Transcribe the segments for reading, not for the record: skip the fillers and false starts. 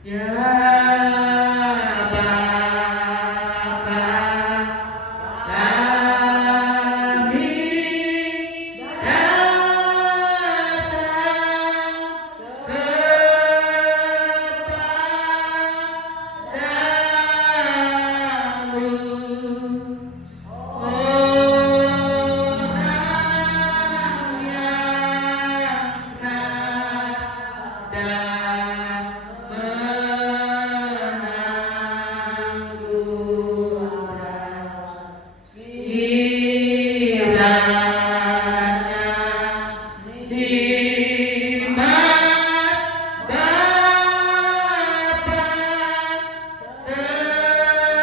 Ya Bapa, kami datang kepadamu, orang yang nada menangguh kiranya hikmat Bapa serta kami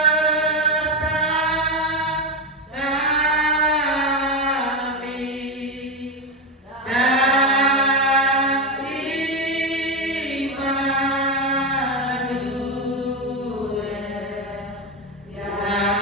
dan Immanuel yang pimpinkan kami di dunia dalam Yerusalem yang baru.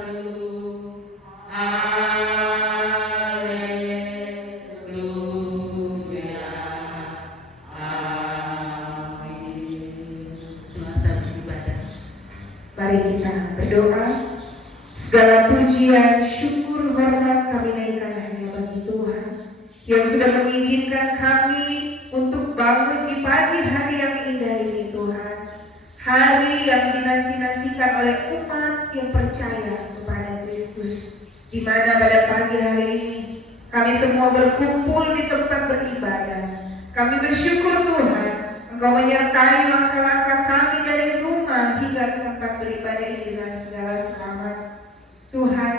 Haleluya. Amin. Tuhan habis ibadah. Mari kita berdoa. Segala pujian, syukur, hormat kami naikkan hanya bagi Tuhan yang sudah mengizinkan kami untuk bangun di pagi hari yang indah ini, Tuhan. Hari yang dinanti-nantikan oleh umat yang percaya kepada Kristus, di mana pada pagi hari ini kami semua berkumpul di tempat beribadah. Kami bersyukur Tuhan, Engkau menyertai langkah-langkah kami dari rumah hingga ke tempat beribadah ini dengan segala selamat. Tuhan,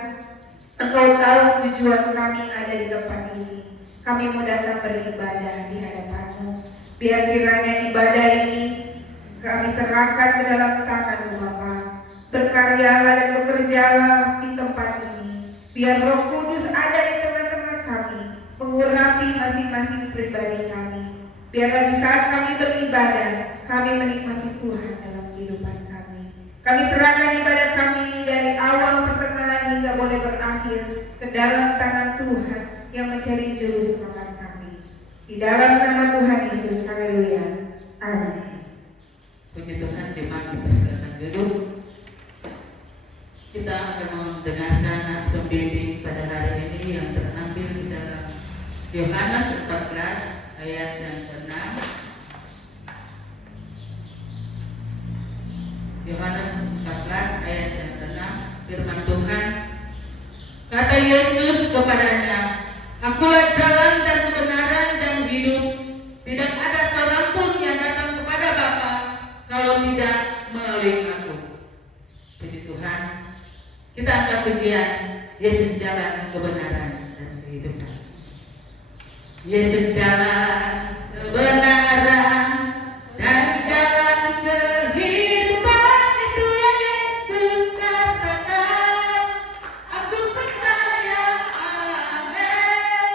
Engkau tahu tujuan kami ada di tempat ini. Kami mau datang beribadah di hadapan-Mu. Biar kiranya ibadah ini kami serahkan ke dalam tangan-Mu, Bapa. Berkaryalah dan bekerjalah di tempat ini. Biar Roh Kudus ada di tengah-tengah kami, mengurapi masing-masing pribadi kami. Biarlah di saat kami beribadah, kami menikmati Tuhan dalam kehidupan kami. Kami serahkan ibadah kami dari awal, pertengahan hingga boleh berakhir ke dalam tangan Tuhan yang mencari juru selamat kami. Di dalam nama Tuhan Yesus, haleluya. Amin. Puji Tuhan, jemaat dipersilakan duduk. Kita akan mendengarkan nas pembimbing pada hari ini yang terambil di dalam Yohanes 14 ayat yang ke-6. Yohanes 14 ayat yang ke-6, firman Tuhan. Kata Yesus kepadanya, Akulah jalan dan kebenaran dan hidup. Tidak ada seorang pun yang datang kepada Bapa kalau tidak melalui Aku. Puji Tuhan. Kita angkat pujian Yesus jalan kebenaran dan kehidupan. Yesus jalan kebenaran dan jalan kehidupan, itu yang Yesus katakan. Aku percaya, amin.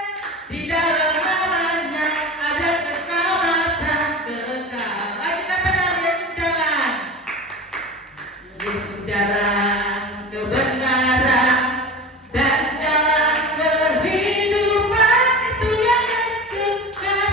Di dalam namanya ada keselamatan kekal. Lagi katakan Yesus jalan. Yesus jalan kebenaran dan jalan kehidupan, itu yang Yesus katakan.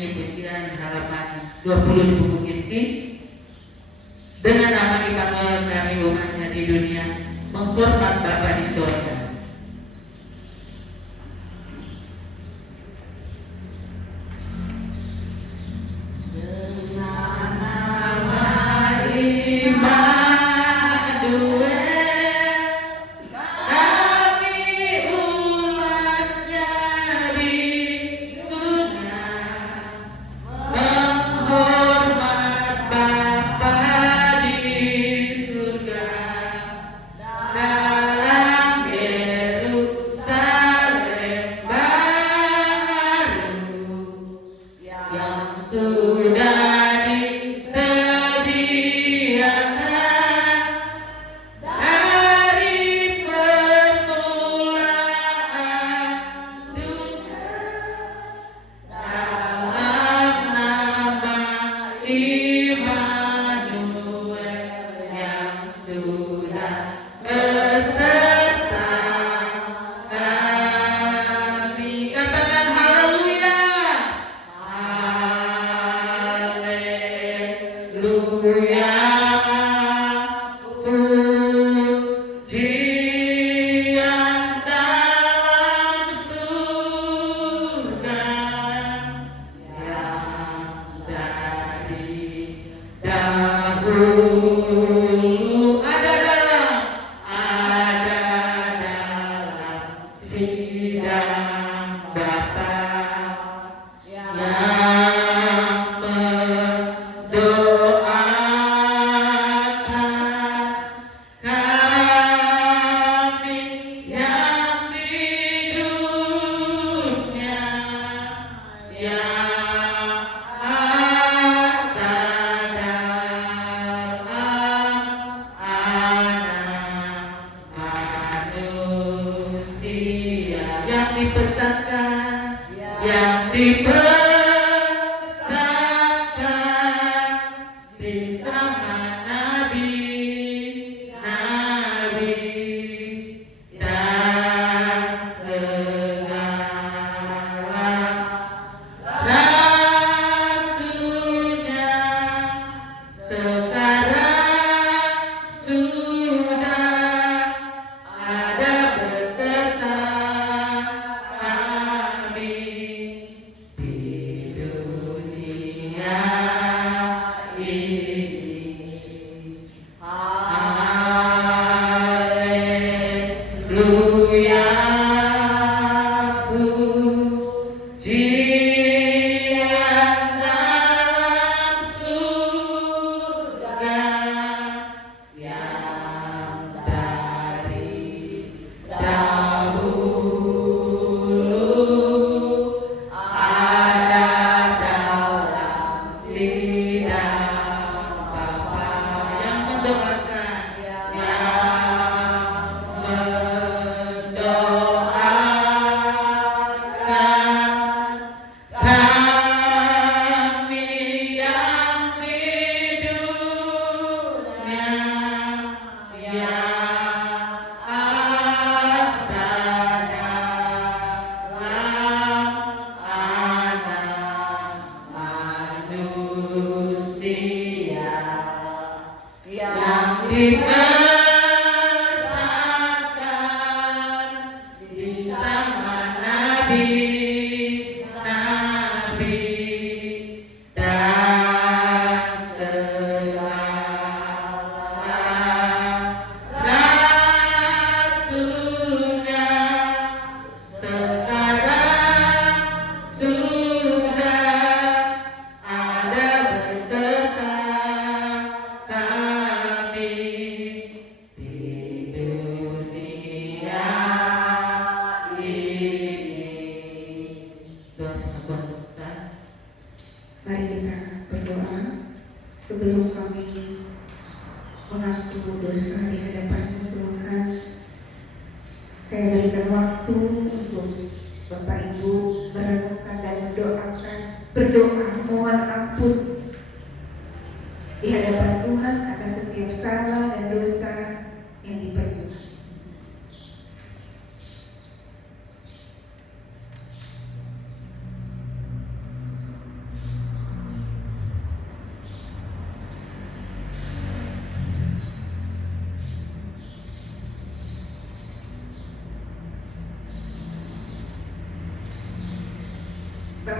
menyanyi pujian halaman 20 di buku Kisti. Dengan nama Immanuel kami umatnya di dunia menghormat Bapa di sorga.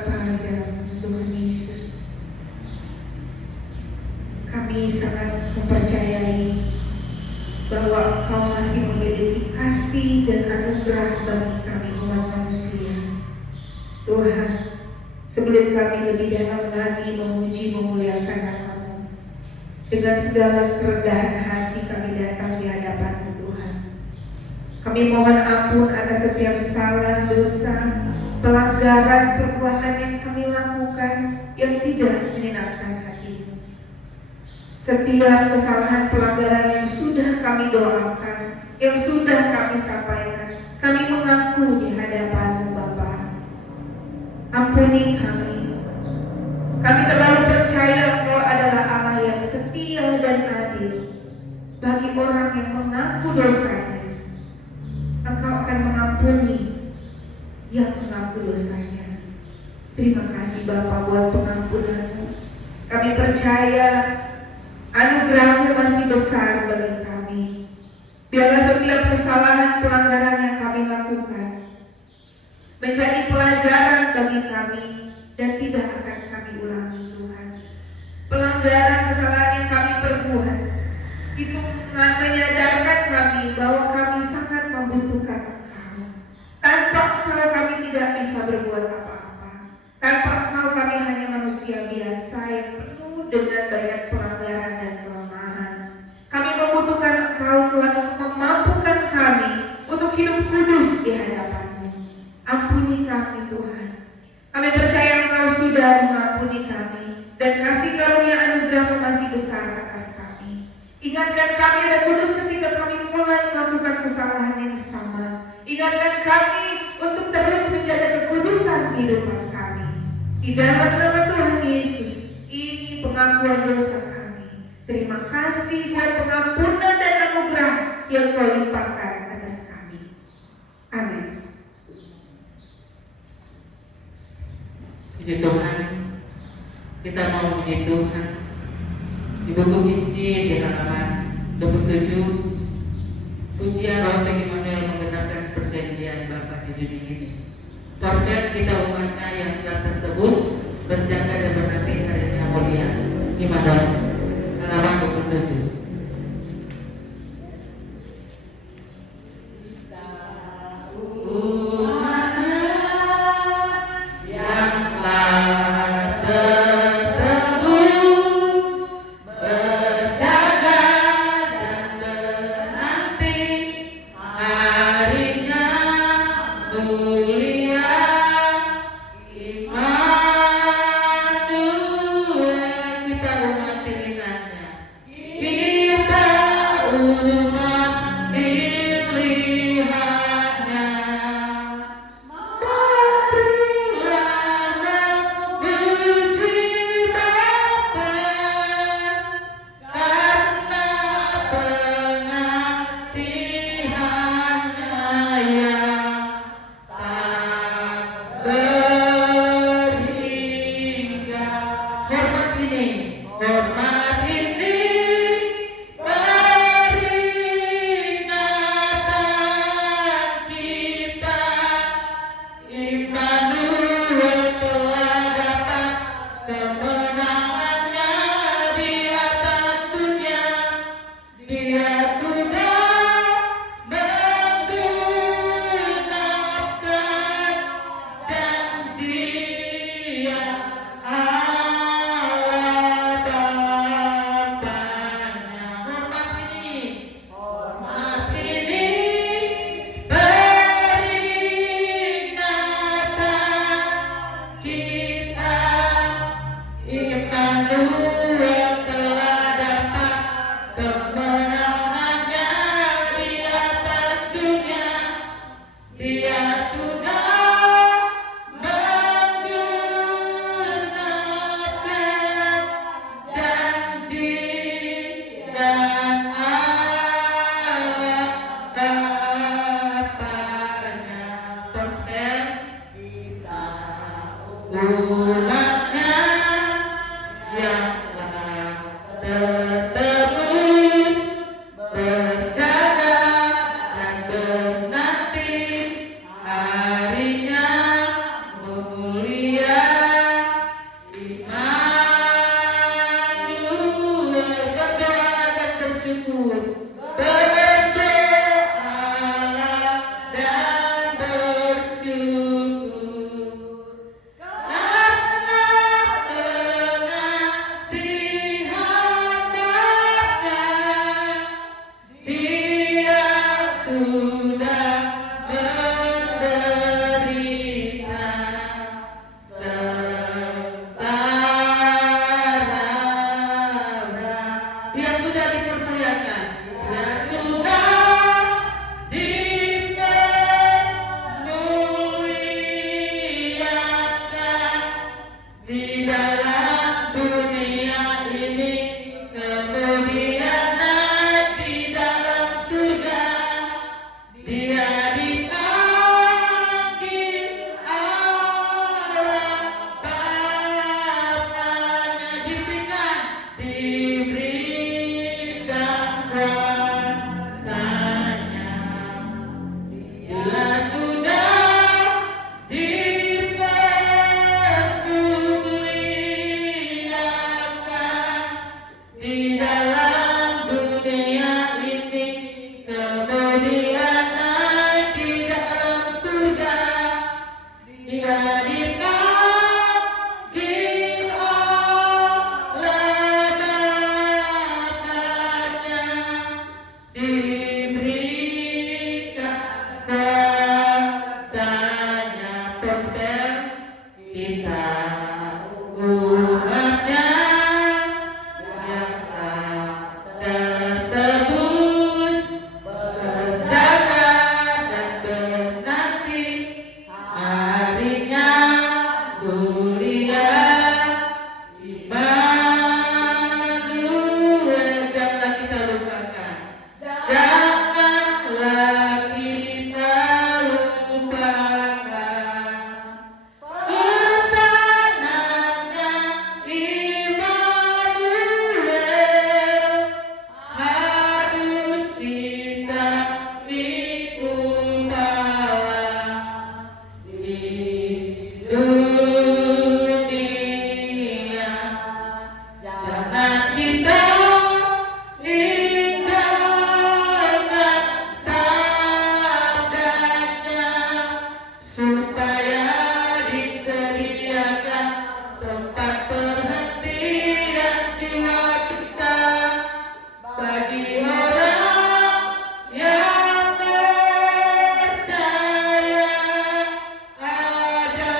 Bapa di dalam Tuhan Yesus. Kami sangat mempercayai bahwa Engkau masih memiliki kasih dan anugerah bagi kami umat manusia. Tuhan, sebelum kami lebih dalam lagi memuji memuliakan nama-Mu, dengan segala kerendahan hati kami datang di hadapan-Mu Tuhan. Kami mohon ampun atas setiap salah, dosa, pelanggaran, perbuatan yang kami lakukan yang tidak menyenangkan hati-Mu. Setiap kesalahan pelanggaran yang sudah kami doakan, yang sudah kami sampaikan, kami mengaku di hadapan-Mu Bapa. Ampuni kami. Kami terlalu percaya Engkau adalah Allah yang setia dan adil. Bagi orang yang mengaku dosanya, Engkau akan mengampuni yang mengaku dosanya. Terima kasih Bapa buat pengampunan-Mu. Kami percaya anugerah-Mu masih besar bagi kami. Biarlah setiap kesalahan pelanggaran yang kami lakukan menjadi pelajaran bagi kami dan tidak akan kami ulangi Tuhan. Pelanggaran kesalahan yang kami perbuat itu menyadarkan kami bahwa kami sangat membutuhkan Engkau. Tanpa Engkau kami tidak bisa berbuat apa-apa. Tanpa Engkau kami hanya manusia biasa yang penuh dengan banyak pelanggaran dan kelemahan. Kami membutuhkan Engkau Tuhan untuk memampukan kami untuk hidup kudus di hadapan-Mu. Ampuni kami Tuhan. Kami percaya Engkau sudah mengampuni kami dan kasih karunia anugerah-Mu masih besar atas kami. Ingatkan kami dan kudus ketika kami mulai melakukan kesalahan yang sama. Ingatkan kami untuk terus menjaga kekudusan kehidupan kami. Di dalam nama Tuhan Yesus, ini pengakuan dosa kami. Terima kasih buat pengampunan dan anugerah yang Kau limpahkan atas kami. Amin. Puji Tuhan, kita mau puji Tuhan. Di buku Mizki di halaman 27, pujian Roh Immanuel menggenapkan perjanjian Bapa di dunia ini. Pastikan kita umatnya yang telah tertebus, berjaga dan menanti hari yang mulia. Immanuel, halaman 27. Harinya memuliakan di dalam dunia ini, kemudian naik di dalam surga. Dia dipanggil Allah Bapaknya, diberikan kuasanya. Dia sudah dipermuliakan di dalam dunia ini, kemudian naik di dalam surga. Dia dipanggil oleh Bapaknya, diberikan kuasanya. Prosper kita umatnya yang tak tertebus, berjaga dan menanti harinya mulia Immanuel. Janganlah kita lupakan, janganlah kita lupakan kesananya Immanuel. Harus kita pikul di dunia. Jangan kita tinggalkan sabdanya, supaya disediakan tempat perhentian jiwa kita bagi orang yang percaya ada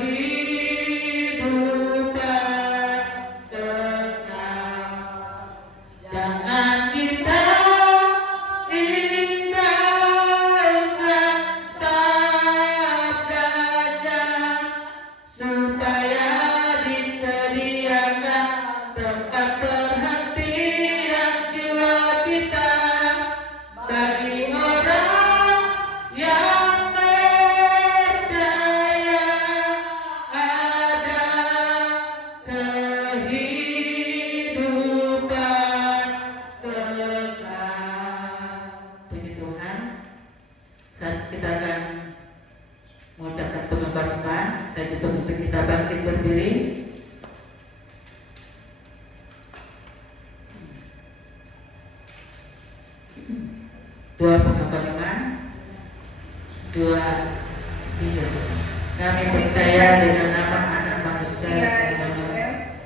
kehidupan kekal. Jangan kita tinggalkan sabdanya, supaya disediakan tempat perhentian jiwa kita bagi orang yang percaya ada kehidupan kekal. Puji Tuhan. Saat kita akan mengucapkan pengorbanan, saya tutup untuk kita bangkit berdiri. Doa pengorbanan. Doa hidup. Kami percaya dengan nama anak manusia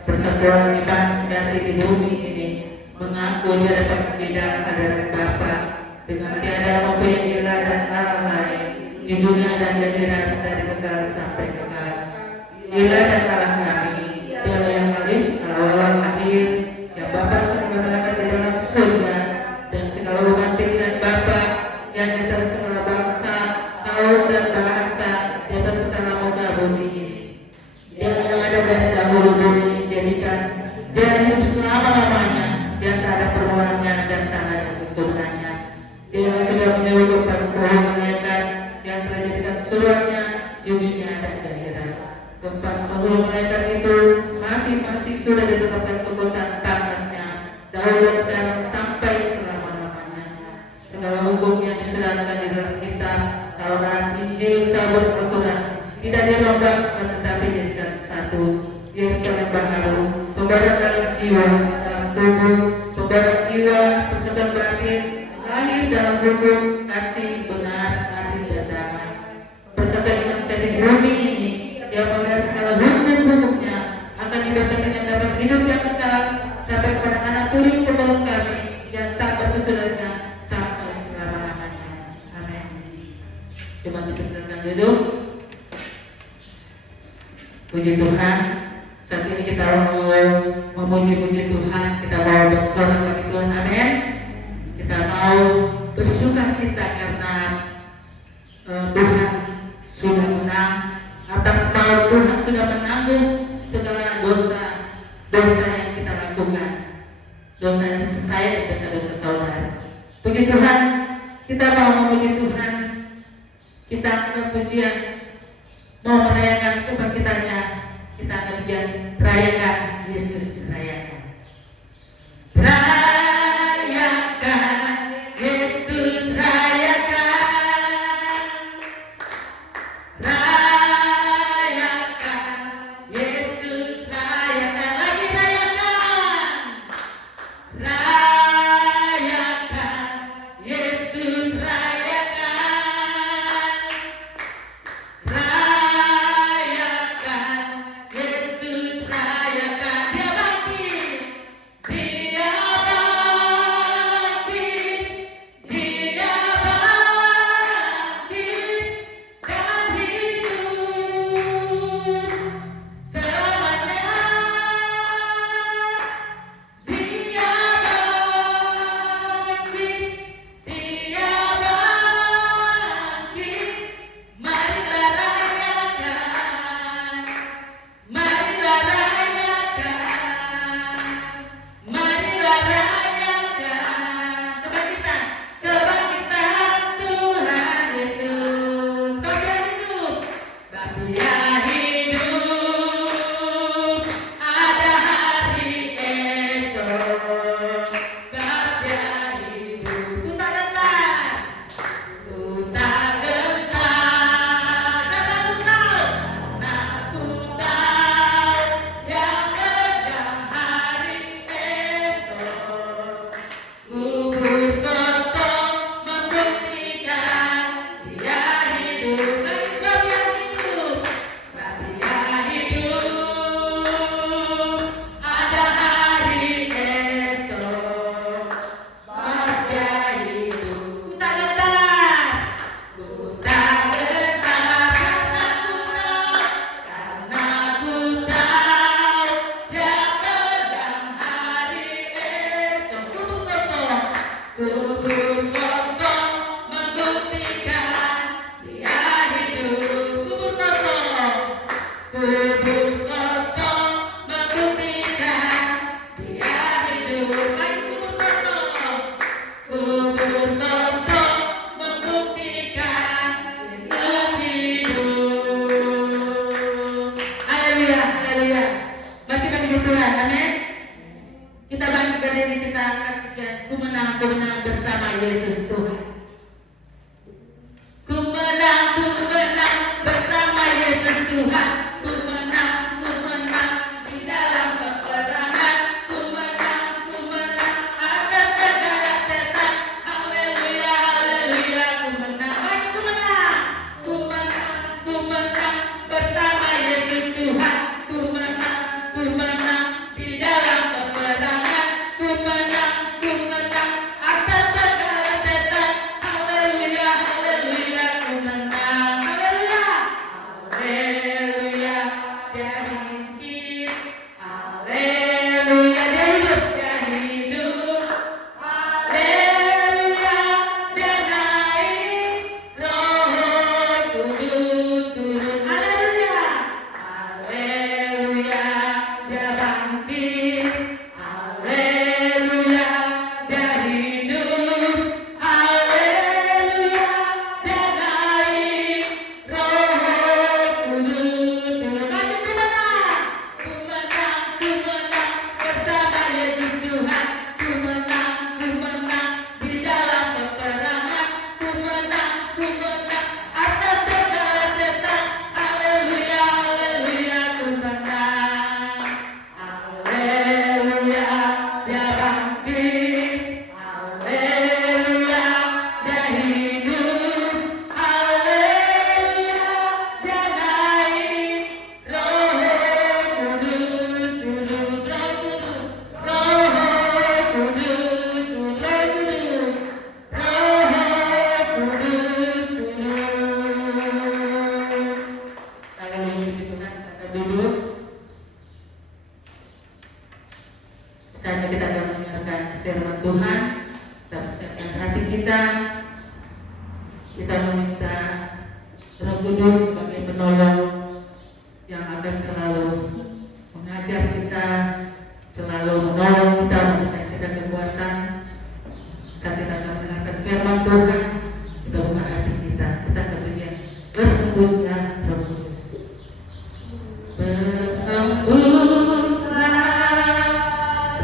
persatuan iman sejati di bumi ini, mengaku di hadapan sidang hadirat Bapa dengan tiada mempunyai ilah dan Allah lain di dunia dan di akhirat, dari kekal sampai kekal. Ilah dan Allah kami, Dialah yang alim, Allah akhir, yang Bapa segala di dalam surga, dan segala umat pilihan Bapa yang di atas segala bangsa, kaum dan bahasa di atas tanah muka bumi ini. Dia yang ada dari dahulu bumi dijadikan, dia hidup selama-lamanya, dan tak ada permulaan dan tak ada kesudahannya. Dia yang sudah menyuruhkan kemuliaan yang telah jadikan suratnya di dunia dan di akhirat. Tempat kemuliaan itu masing-masing sudah ditetapkan kekuasaan pangkatnya, dahulu dan sekarang sampai selama-lamanya. Segala hukum yang diserahkan di dalam kitab Taurat, Injil, Zabur, Al-Quran tidak dirombak, tetapi dijadikan satu. Yerusalem baru, pembaruan dalam jiwa, dalam tubuh, pembaruan jiwa, persatuan batin, lahir dalam hukum, kasih, benar, adil, dan damai. Persatuan manusia di bumi ini yang memelihara segala hukum-hukumnya akan diberkati yang dapat hidup yang kekal sampai kepada anak turun keturun kami yang tak berkesudahannya sampai selama-lamanya. Amin. Coba dipersilakan duduk. Puji Tuhan. Saat ini kita mau memuji-puji Tuhan, kita mau bersorak bagi Tuhan, amin. Kita mau bersuka cita karena Tuhan sudah menang atas maut, Tuhan sudah menanggung segala dosa yang kita lakukan, dosa saya dan dosa-dosa saudara. Puji Tuhan, kita mau memuji Tuhan, kita angkat pujian, mau merayakan kebangkitannya, kita akan pujian, rayakan Yesus, rayakan. Rayakan Yesus, rayakan. Rayakan Yesus, rayakan. Lagi rayakan. Rayakan Yesus, rayakan. Rayakan Yesus, rayakan. Dia bangkit. Dia bangkit. Dia bangkit dan hidup selamanya. Dia bangkit. Dia bangkit. Marilah rayakan. Marilah rayakan. Marilah rayakan kebangkitan, kebangkitan Tuhan Yesus. Bapia hidup, ada hari esok. Bapia hidup, ku tak gentar, karena ku tahu yang pedang hari esok. Kubur kosong membuktikan dia hidup. Lagi Bapia hidup, Bapia hidup, ada hari esok. Bapia hidup, ku tak gentar, karena ku tahu dia pedang hari esok. Kubur kosong membuktikan dia hidup. Kubur kosong membuktikan dia hidup. Lagi kubur kosong membuktikan Yesus hidup. Haleluya, haleluya. Masih kami Tuhan, amin. Kita bangkit berdiri, kita angkat pujian, ku menang bersama Yesus Tuhan. Ku menang bersama Yesus Tuhan. Ku menang di dalam peperangan. Ku menang atas segala setan. Haleluya, haleluya. Ku menang bersama Yesus Tuhan. Ku menang di dalam peperangan. Ku menang atas segala setan. Haleluya, haleluya. Ku menang. Haleluya. Haleluya. Dia bangkit. Haleluya. Dia hidup. Haleluya. Dia naik. Roh Kudus turun. Haleluya. Haleluya. Dia bangkit. Haleluya. Dia hidup. Haleluya. Dia naik. Roh Kudus turun. Lagi ku menang bersama Yesus Tuhan. Ku menang di dalam peperangan. Ku menang atas segala setan. Haleluya, haleluya. Ku menang. Haleluya. Dia bangkit. Haleluya. Dia hidup. Haleluya. Dia naik. Roh Kudus turun. Roh Kudus turun. Haleluya, puji Tuhan. Kita duduk. Saatnya kita akan mendengarkan firman Tuhan. Kita persiapkan hati kita. Kita meminta Roh Kudus sebagai penolong yang dan selalu mengajar kita, selalu menolong kita, memberikan kita kekuatan saat kita akan mendengarkan firman Tuhan. Kita buka hati kita akan berikan berhembuslah Roh Kudus, berhembuslah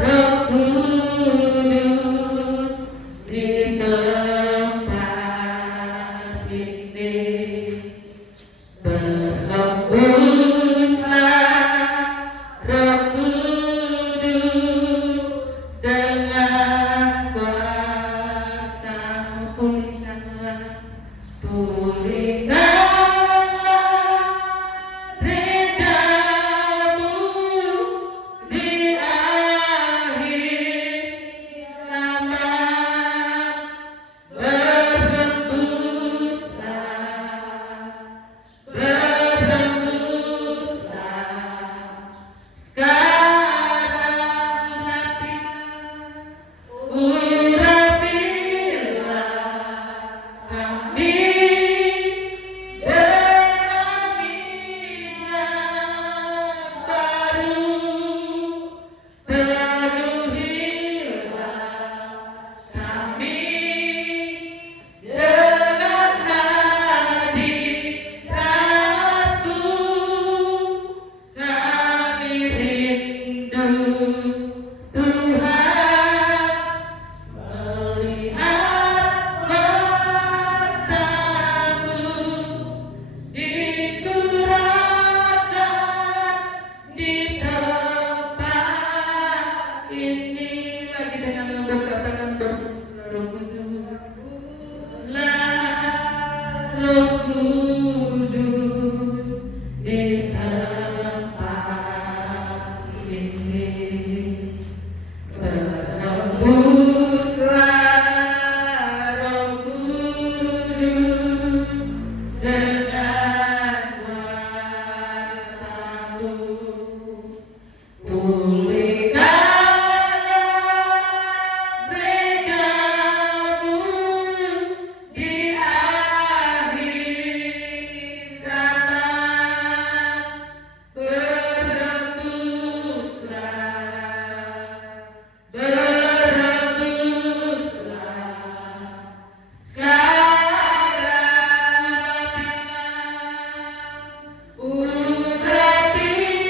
Roh Kudus di tempat ini, berhembuslah Roh Kudus dengan kuasa-Mu, pulihkanlah gereja-Mu di akhir zaman. Berhembuslah sekarang, urapilah kami dengan minyak baru, penuhilah kami dengan hadirat-Mu. Kami rindu Tuhan melihat kuasa-Mu dicurahkan di tempat ini. Lagi dengan lembut katakan, berhembuslah Roh Kudus, Roh Kudus di tempat ini. Berhembuslah Roh Kudus dengan kuasa-Mu, pulihkanlah gereja-Mu di akhir zaman. Berhembuslah sekarang, urapilah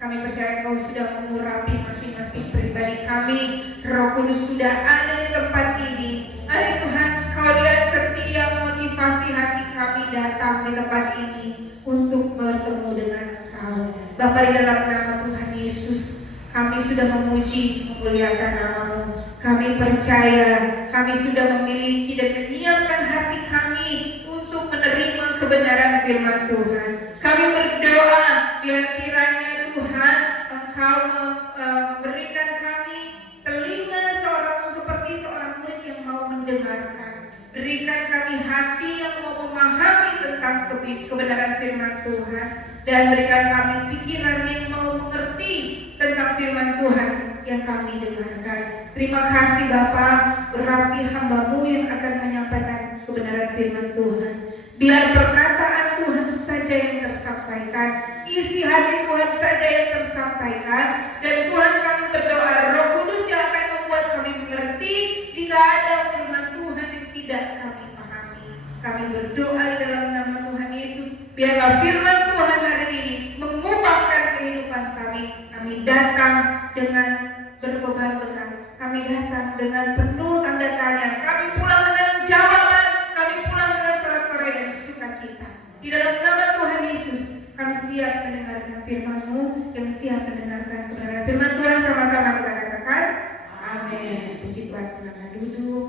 Kami percaya Engkau sudah mengurapi masing-masing pribadi kami. Roh Kudus sudah ada di tempat ini. Hari Tuhan, Kau lihat setiap motivasi hati kami datang di tempat ini untuk bertemu dengan Engkau. Bapa, di dalam nama Tuhan Yesus, kami sudah memuji, memuliakan nama-Mu. Kami percaya kami sudah memiliki dan menyiapkan hati kami untuk menerima kebenaran firman Tuhan. Kami berdoa biar kiranya Tuhan Engkau memberikan kami telinga seperti seorang murid yang mau mendengarkan. Berikan kami hati yang mau memahami tentang kebenaran firman Tuhan, dan berikan kami pikiran yang mau mengerti tentang firman Tuhan yang kami dengarkan. Terima kasih Bapa, berapi hamba-Mu yang akan menyampaikan kebenaran firman Tuhan. Biar perkataan Tuhan saja yang tersampaikan, isi hati Tuhan saja yang tersampaikan, dan Tuhan kami berdoa Roh Kudus yang akan membuat kami mengerti jika ada firman Tuhan yang tidak kami pahami. Kami berdoa di dalam nama Tuhan Yesus, biarlah firman Tuhan hari ini mengubahkan kehidupan kami. Kami datang dengan berbeban berat, kami datang dengan penuh tanda tanya, kami pulang dengan jawaban, kami pulang dengan sorak-sorai dan sukacita. Di dalam nama Tuhan Yesus, kami siap mendengarkan firman-Mu, yang siap mendengarkan kebenaran firman Tuhan. Sama-sama kita katakan amin. Puji Tuhan, silakan duduk.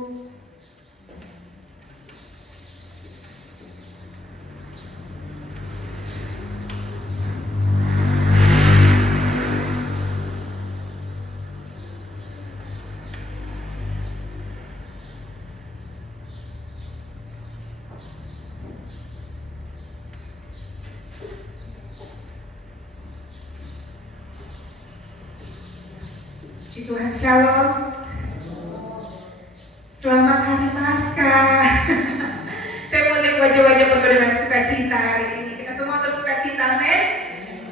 Puji Tuhan, Shalom. Selamat Hari Paskah. Saya mau lihat wajah-wajah penuh dengan sukacita hari ini. Kita semua bersukacita, amin.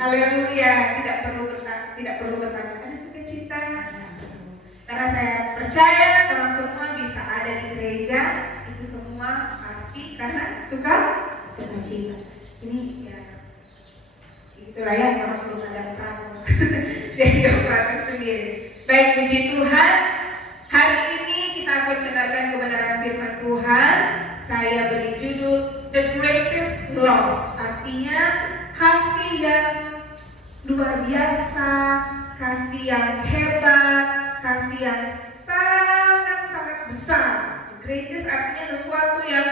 Haleluya. Tidak perlu bertanya, ada sukacita. Karena saya percaya kalau semua bisa ada di gereja, itu semua pasti karena sukacita. Ini ya, itulah ya, orang belum ada praktek. Jadi dia praktek sendiri. Baik, puji Tuhan. Hari ini kita akan mendengarkan kebenaran firman Tuhan. Saya beri judul The Greatest Love, artinya kasih yang luar biasa, kasih yang hebat, kasih yang sangat-sangat besar. The greatest artinya sesuatu yang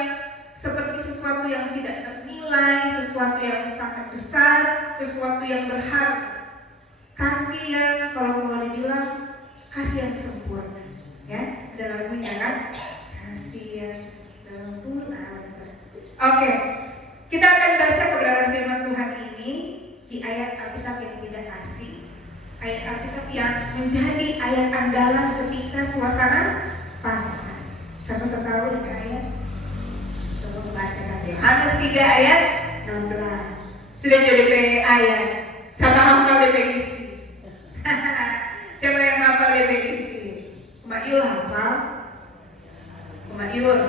seperti sesuatu yang tidak ternilai, sesuatu yang sangat besar, sesuatu yang berharga. Kasih yang kalau mau dibilang kasih yang sempurna, ya, ada lagunya kan, kasih yang sempurna. Oke, kita akan baca kebenaran firman Tuhan ini di ayat Alkitab yang tidak asing, ayat Alkitab yang menjadi ayat andalan ketika suasana Paskah. Siapa tahu dengan ayat? Coba baca kan, Yohanes 3 ayat 16. Sudah jadi PA ya, sama hafal DPIC. Siapa yang hafal DPIC? Mbak Yul hafal? Mbak Yul,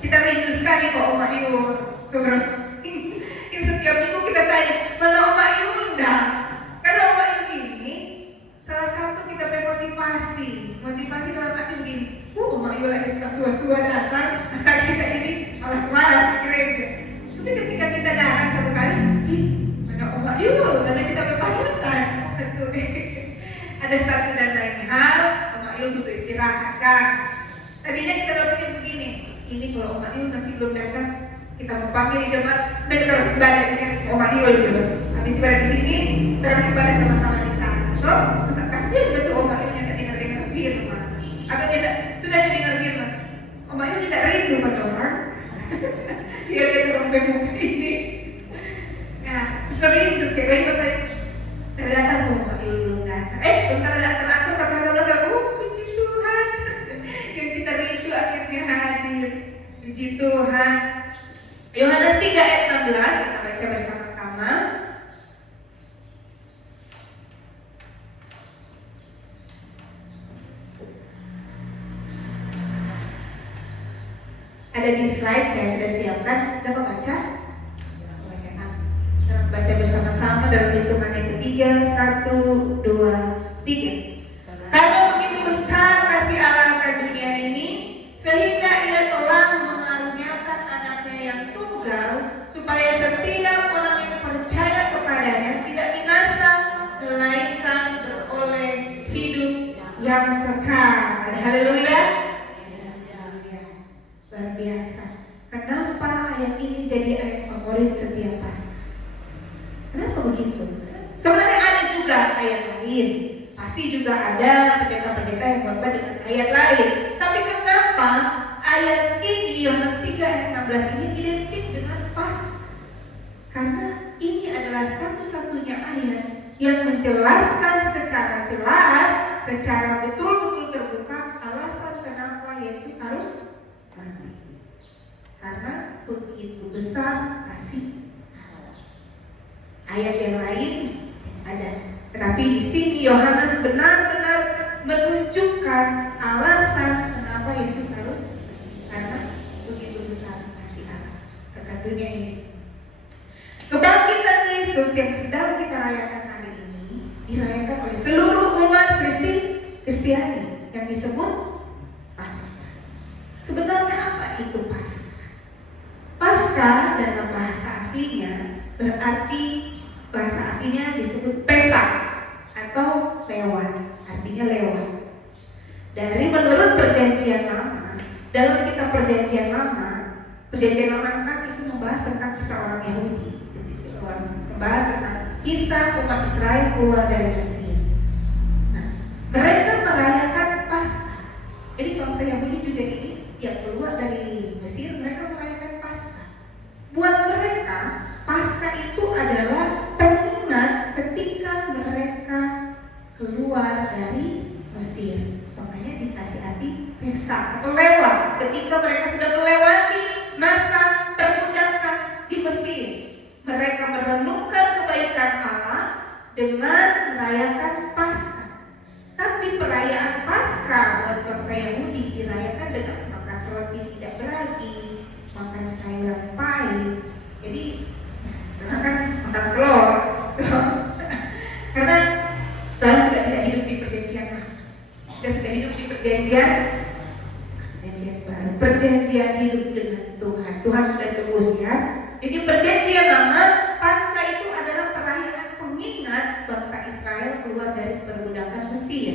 kita rindu sekali kok Mbak Yul. Setiap minggu kita tanya, mana Mbak Yul? Enggak. Karena Mbak Yul ini salah satu kita motivasi dalam arti begini. Mbak Yul ada suka tua-tua datang, masa kita ini malas-malas di gereja. Tapi ketika kita datang satu kali, mana Mbak Yul? Karena kita berpanutan. Tentu ada satu dan lain hal, Mbak Yul butuh istirahat kan. Tadinya kita berpikir begini, ini kalau Mbak Yul masih belum datang, kita mau panggil di jemaat dan kita harus ibadah dengan Mbak Yul gitu. Habis ibadah di sini, terus ibadah sama-sama di sana. Toh, masa kasihan betul Mbak Yul yang dengar firman, atau tidak sudah dengar firman, Mbak Yul tidak rindu pada orang. Dia lihat orang bebuka ini. Nah, sering tuh kayak pas terdatang Mbak Yul belum datang. Bentar datang aku kata puji Tuhan. Yang kita rindu akhirnya hadir. Puji Tuhan. Yohanes 3 ayat 16 kita baca bersama-sama. Ada di slide, saya sudah siapkan. Dapat baca? Baca bersama-sama dalam hitungan yang ketiga. 3, 1, 2, 3. Karena begitu besar kasih Allah akan dunia ini, sehingga Ia telah mengaruniakan anaknya yang tunggal, supaya setiap orang yang percaya kepadanya tidak binasa, melainkan beroleh hidup yang kekal. Haleluya. Luar biasa. Kenapa ayat ini jadi ayat favorit setiap Paskah? Kenapa begitu? Sebenarnya ada juga ayat lain. Pasti juga ada pendeta-pendeta yang khotbah dengan ayat lain. Tapi kenapa ayat ini, Yohanes 3 ayat 16 ini identik dengan Paskah? Karena ini adalah satu-satunya ayat yang menjelaskan secara jelas, secara betul-betul terbuka alasan kenapa Yesus harus mati. Karena begitu besar kasih Allah. Ayat yang lain ada, tetapi di sini Yohanes benar-benar menunjukkan alasan kenapa Yesus harus, karena begitu besar kasih Allah akan dunia ini. Kebangkitan Yesus yang sedang kita rayakan hari ini dirayakan oleh seluruh umat Kristiani yang disebut Paskah. Sebenarnya apa itu Paskah? Paskah dalam bahasa aslinya berarti, bahasa aslinya disebut Pesak atau lewat, artinya lewat. Dari menurut perjanjian lama, dalam kitab perjanjian lama kan itu membahas tentang kisah orang Yahudi, membahas tentang kisah umat Israel keluar dari Mesir. Nah, mereka merayakan Paskah. Jadi bangsa Yahudi juga ini yang keluar dari Mesir, mereka merayakan Paskah. Buat mereka, Paskah itu adalah pengingat ketika mereka keluar dari Mesir. Makanya dikasih arti Pesak atau lewat, ketika mereka sudah melewati masa perbudakan di Mesir. Mereka merenungkan kebaikan Allah dengan merayakan Paskah. Tapi perayaan Paskah buat bangsa Yahudi dirayakan dengan makan roti tidak beragi, makan sayuran pahit. Jadi karena kan makan telur karena Tuhan sudah tidak hidup di perjanjian lama, kita sudah hidup di perjanjian baru, perjanjian hidup dengan Tuhan. Tuhan sudah tebus ya. Jadi perjanjian lama, Paskah itu adalah perayaan pengingat bangsa Israel keluar dari perbudakan Mesir.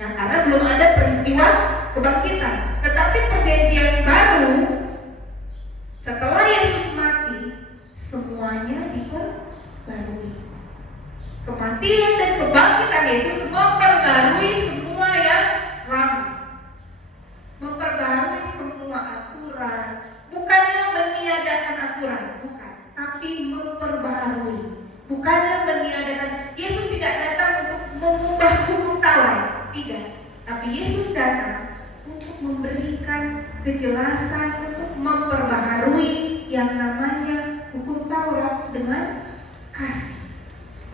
Nah, karena belum ada peristiwa kebangkitan. Tetapi perjanjian baru, setelah Yesus mati, semuanya diperbarui. Kematian dan kebangkitan Yesus memperbarui semua yang lama, memperbarui semua aturan. Bukannya meniadakan aturan, bukan, tapi memperbarui. Bukannya meniadakan. Yesus tidak datang untuk mengubah hukum Taurat, tidak. Tapi Yesus datang untuk memberikan kejelasan, untuk memperbaharui yang namanya hukum Taurat dengan kasih.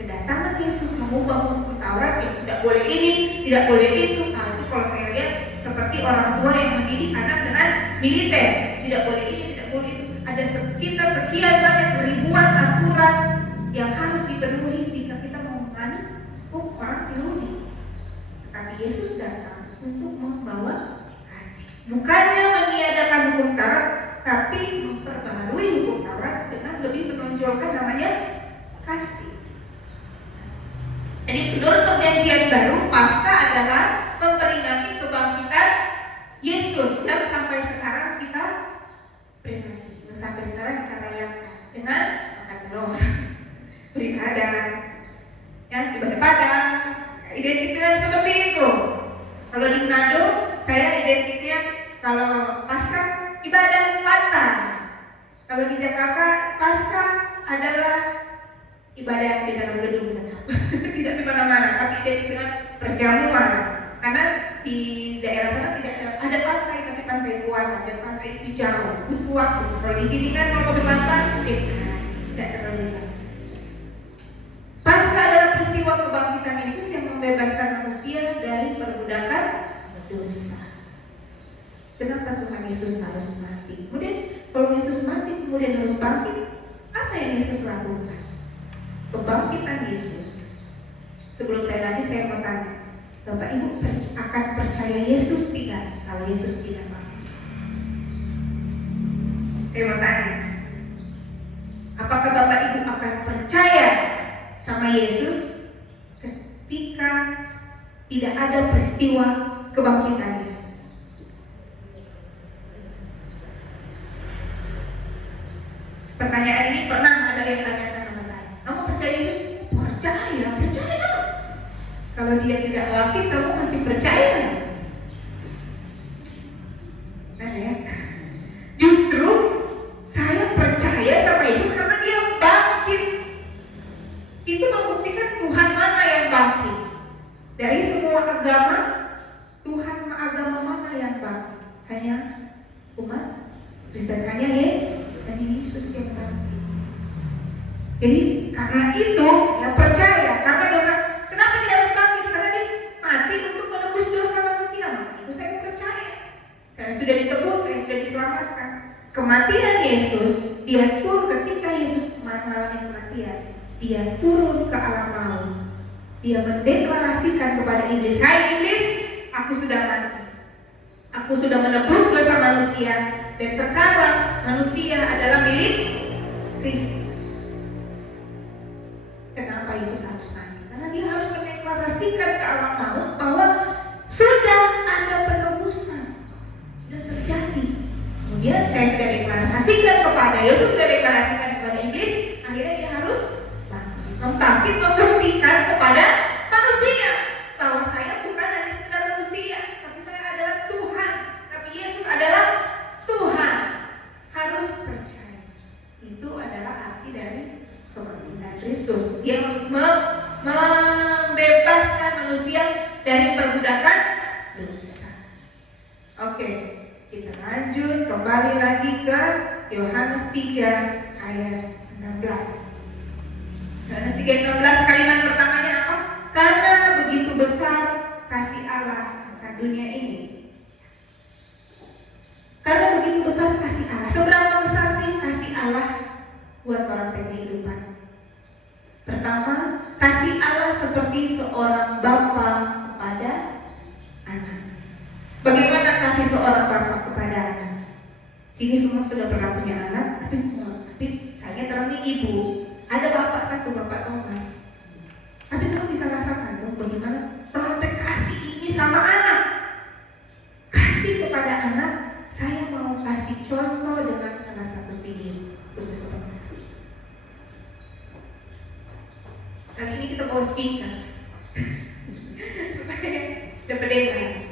Kedatangan Yesus mengubah hukum Taurat yang tidak boleh ini, tidak boleh itu. Nah, itu kalau saya lihat seperti orang tua yang mendidik anak dengan militer. Tidak boleh ini, tidak boleh itu. Ada sekitar sekian banyak ribuan aturan yang harus dipenuhi jika kita mau menghukum orang Yahudi. Tapi Yesus datang untuk membawa kasih. Bukannya meniadakan hukum Taurat, tapi memperbaharui hukum Taurat dengan lebih menonjolkan namanya kasih. Jadi menurut perjanjian baru, Paskah adalah memperingati kebangkitan Yesus yang sampai sekarang kita peringati, sampai sekarang kita rayakan dengan makan telur, beribadah, ya ibadah padang, identiknya seperti itu. Kalau di Manado, saya identiknya kalau Paskah ibadah pantai. Kalau di Jakarta, Paskah adalah ibadah di dalam gedung tetap, tidak di mana-mana, tapi identik dengan perjamuan. Karena di daerah sana tidak ada pantai, tapi pantai luar, dan pantai itu jauh, butuh waktu. Kalau di sini kan kalau ke pantai, tidak terlalu jauh. Paskah adalah peristiwa kebangkitan Yesus yang membebaskan manusia dari perbudakan dosa. Kenapa Tuhan Yesus harus mati? Kemudian kalau Yesus mati kemudian harus bangkit, apa yang Yesus lakukan? Kebangkitan Yesus bertanya, Bapak Ibu akan percaya Yesus tidak kalau Yesus tidak bangkit? Saya mau tanya, apakah Bapak Ibu akan percaya sama Yesus ketika tidak ada peristiwa kebangkitan Yesus? Pertanyaan ini pernah ada yang tanyakan sama saya. Kamu percaya Yesus? Percaya, percaya. Kalau dia tidak bangkit, kamu masih percaya? Ada ya? Justru saya percaya sama Yesus karena dia bangkit. Itu membuktikan Tuhan mana yang bangkit. Dari semua agama, Tuhan agama mana yang bangkit? Hanya umat Kristen, hanya Yesus yang bangkit. Jadi karena itu ya percaya, karena dosa. Kenapa dia harus bangkit? Karena dia mati untuk menebus dosa manusia. Itu saya percaya. Saya sudah ditebus, saya sudah diselamatkan. Kematian Yesus, dia turun ketika Yesus mengalami kematian. Dia turun ke alam maut. Dia mendeklarasikan kepada iblis, "Hai iblis, aku sudah mati. Aku sudah menebus dosa manusia. Dan sekarang manusia adalah milik Kristus." Kenapa Yesus harus mati? Karena dia harus mendeklarasikan ke alam maut bahwa sudah ada penebusan, sudah terjadi. Kemudian saya sudah deklarasikan kepada Yesus, sudah deklarasikan kepada iblis. Akhirnya dia harus bangkit, membuktikan kepada manusia bahwa saya bukan hanya sekedar manusia, tapi saya adalah Tuhan. Tapi Yesus adalah Tuhan. Harus percaya. Itu adalah arti dari kebangkitan Kristus. Dia membebaskan manusia dari perbudakan dosa. Oke, kita lanjut kembali lagi ke Yohanes 3 ayat 16. Yohanes 3:16, kalimat pertamanya apa? Karena begitu besar kasih Allah akan dunia ini. Karena begitu besar kasih Allah. Seberapa besar sih kasih Allah buat orang kehidupan? Pertama, kasih Allah seperti seorang bapa kepada anak. Bagaimana kasih seorang bapa kepada anak? Sini semua sudah pernah punya anak, tapi saya terang ini ibu. Ada bapak satu, Bapak Thomas. Tapi kamu bisa rasakan dong bagaimana sampai kasih ini sama anak. Kasih kepada anak. Saya mau kasih contoh dengan salah satu video. Tunggu sebentar. Kali ini kita mau speaker supaya dapat dengar.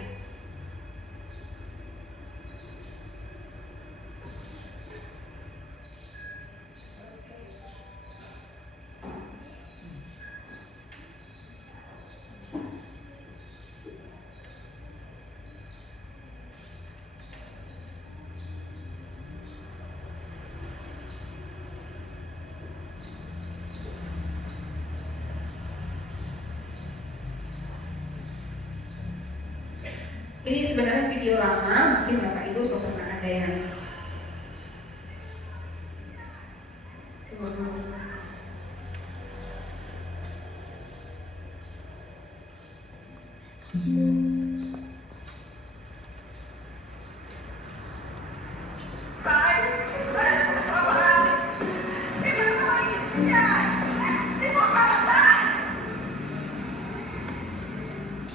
Ini sebenarnya video lama, mungkin Bapak Ibu sudah pernah ada yang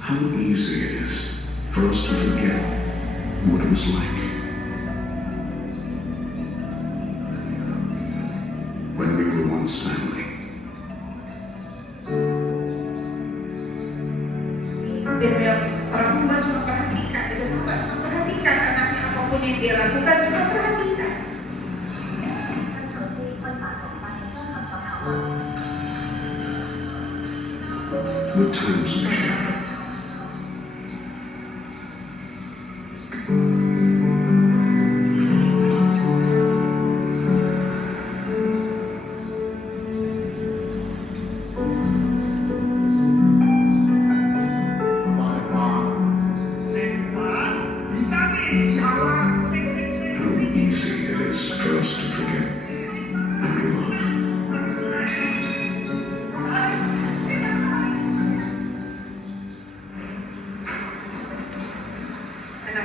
How easy it is for us to forget what it was like when we were once family. Orang tua cuma perhatikan, ibu bapak cuma perhatikan anaknya apapun yang dia lakukan, cuma perhatikan. The times we shared.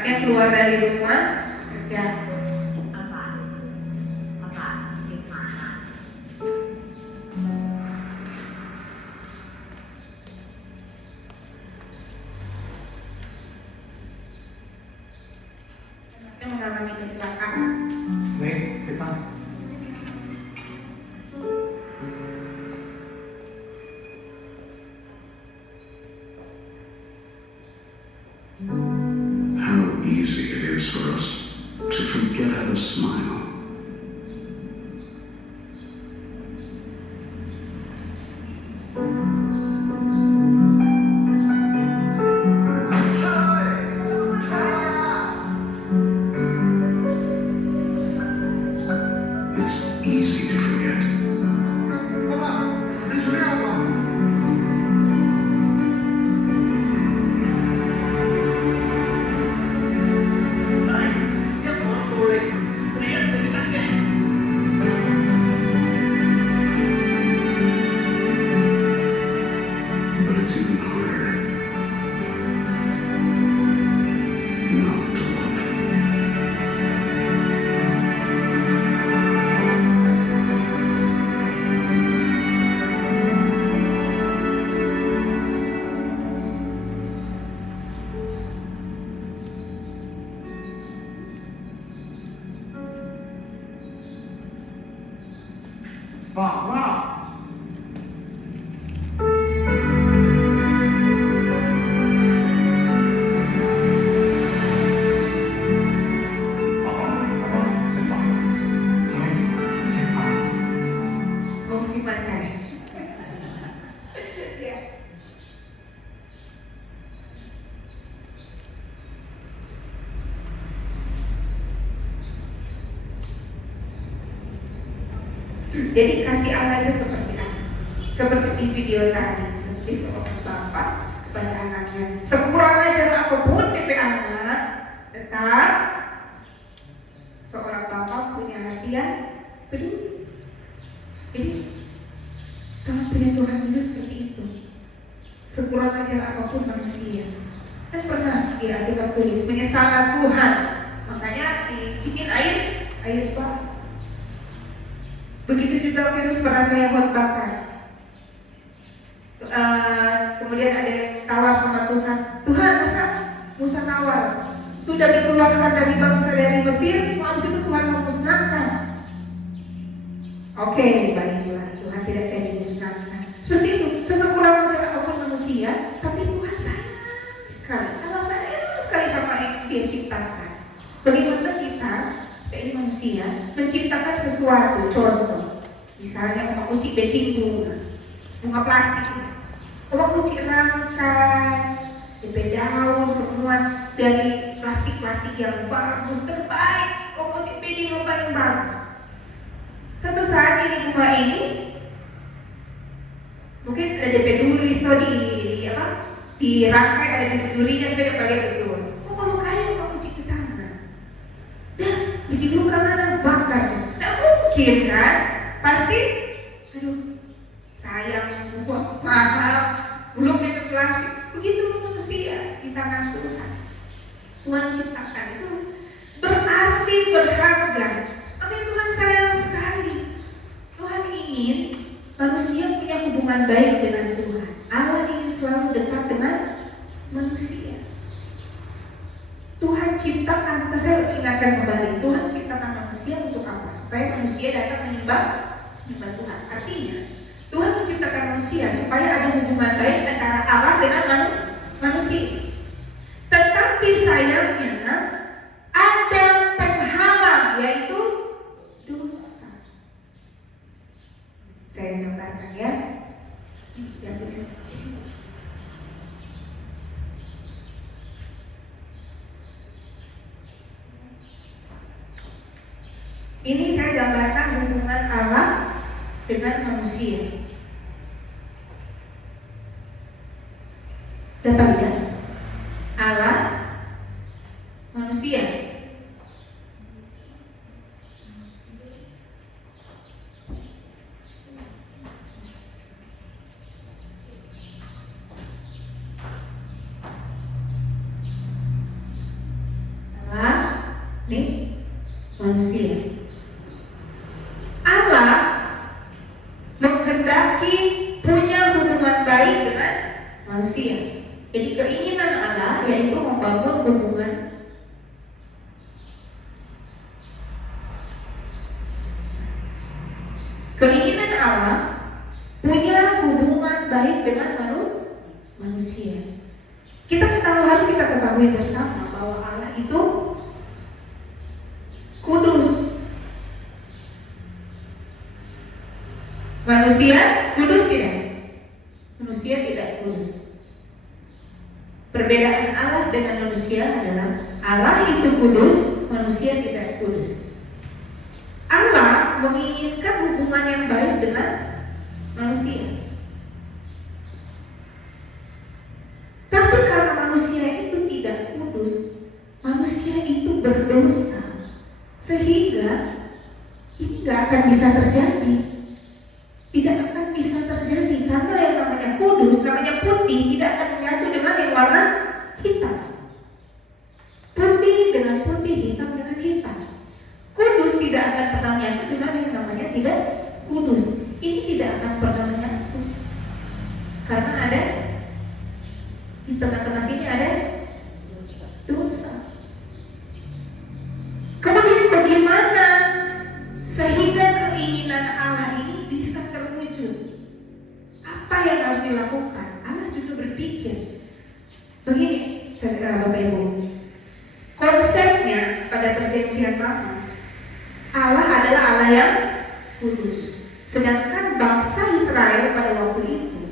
anaknya keluar dari rumah kerja. Anaknya mengalami kecelakaan. Baik, Stefan. How easy it is for us to forget how to smile. It's easy to forget. But it's even harder not to love. Wah. Fungsi pacar. Ya. Jadi kasih Allah itu seperti apa? Seperti di video tadi, seperti seorang bapak kepada anaknya. Sekurang ajar apapun DP anak, tetap seorang bapak punya hati yang peduli. Jadi tangan punya Tuhan itu seperti itu. Sekurang ajar apapun manusia. Kan pernah di Alkitab tulis penyesalan Tuhan, makanya dibikin air bah. Begitu juga virus pernah saya khotbahkan. Kemudian ada yang tawar sama Tuhan. Tuhan, Musa tawar. Sudah dikeluarkan dari bangsa dari Mesir, langsung itu Tuhan memusnahkan. Oke, baik Tuhan tidak jadi musnahkan. Seperti itu, sesekurang ajar apapun manusia, tapi Tuhan sayang sekali. Allah sayang sekali sama yang Dia ciptakan. Bagaimana kita ini manusia menciptakan sesuatu, contoh misalnya Oma Uci baking bunga plastik, Oma Uci rangkai DP daun semua dari plastik yang bagus terbaik, Oma Uci bikin yang paling bagus. Satu saat ini bunga ini mungkin ada DP duri di rangkai ada DP durinya supaya pakai betul. Kalau kayak Oma Uci ke tangan dan bikin luka mana bakar, tidak mungkin kan? Pasti, aduh, sayang semua mahal, belum DP plastik. Begitu manusia di tangan Tuhan. Tuhan ciptakan itu berarti berharga. Makanya Tuhan sayang sekali. Tuhan ingin manusia punya hubungan baik dengan Tuhan. Allah ingin selalu dekat dengan manusia. Tuhan ciptakan, saya ingatkan kembali, Tuhan ciptakan manusia untuk apa? Supaya manusia dapat menyembah Tuhan. Artinya, Tuhan menciptakan manusia supaya ada hubungan baik antara Allah dengan manusia. Tetapi sayangnya ada penghalang, yaitu dosa. Saya gambarkan ya. Ini saya gambarkan hubungan Allah dengan manusia. Dapat lihat Allah, manusia. nih manusia. Allah menghendaki punya hubungan baik dengan manusia. Jadi keinginan Allah yaitu membangun hubungan Allah punya hubungan baik dengan manusia. Harus kita ketahui bersama bahwa Allah itu kudus. Manusia kudus tidak? Manusia tidak kudus. Perbedaan Allah dengan manusia adalah Allah itu kudus, manusia tidak kudus. Allah menginginkan hubungan yang baik dengan manusia. Tapi karena manusia itu tidak kudus, manusia itu berdosa, sehingga ini gak akan bisa terjadi. Tidak akan bisa terjadi karena yang namanya kudus, namanya putih, tidak akan menyatu dengan yang warna hitam. Putih dengan putih, hitam dengan hitam. Kudus tidak akan pernah menyatu dengan yang namanya tidak kudus. Ini tidak akan pernah menyatu karena ada di tengah-tengah sini ada dosa. Kemudian bagaimana sehingga keinginan Allah ini bisa terwujud? Apa yang harus dilakukan? Allah juga berpikir begini, Bapak Ibu. Konsepnya pada perjanjian lama, Allah adalah Allah yang kudus. Sedangkan bangsa Israel pada waktu itu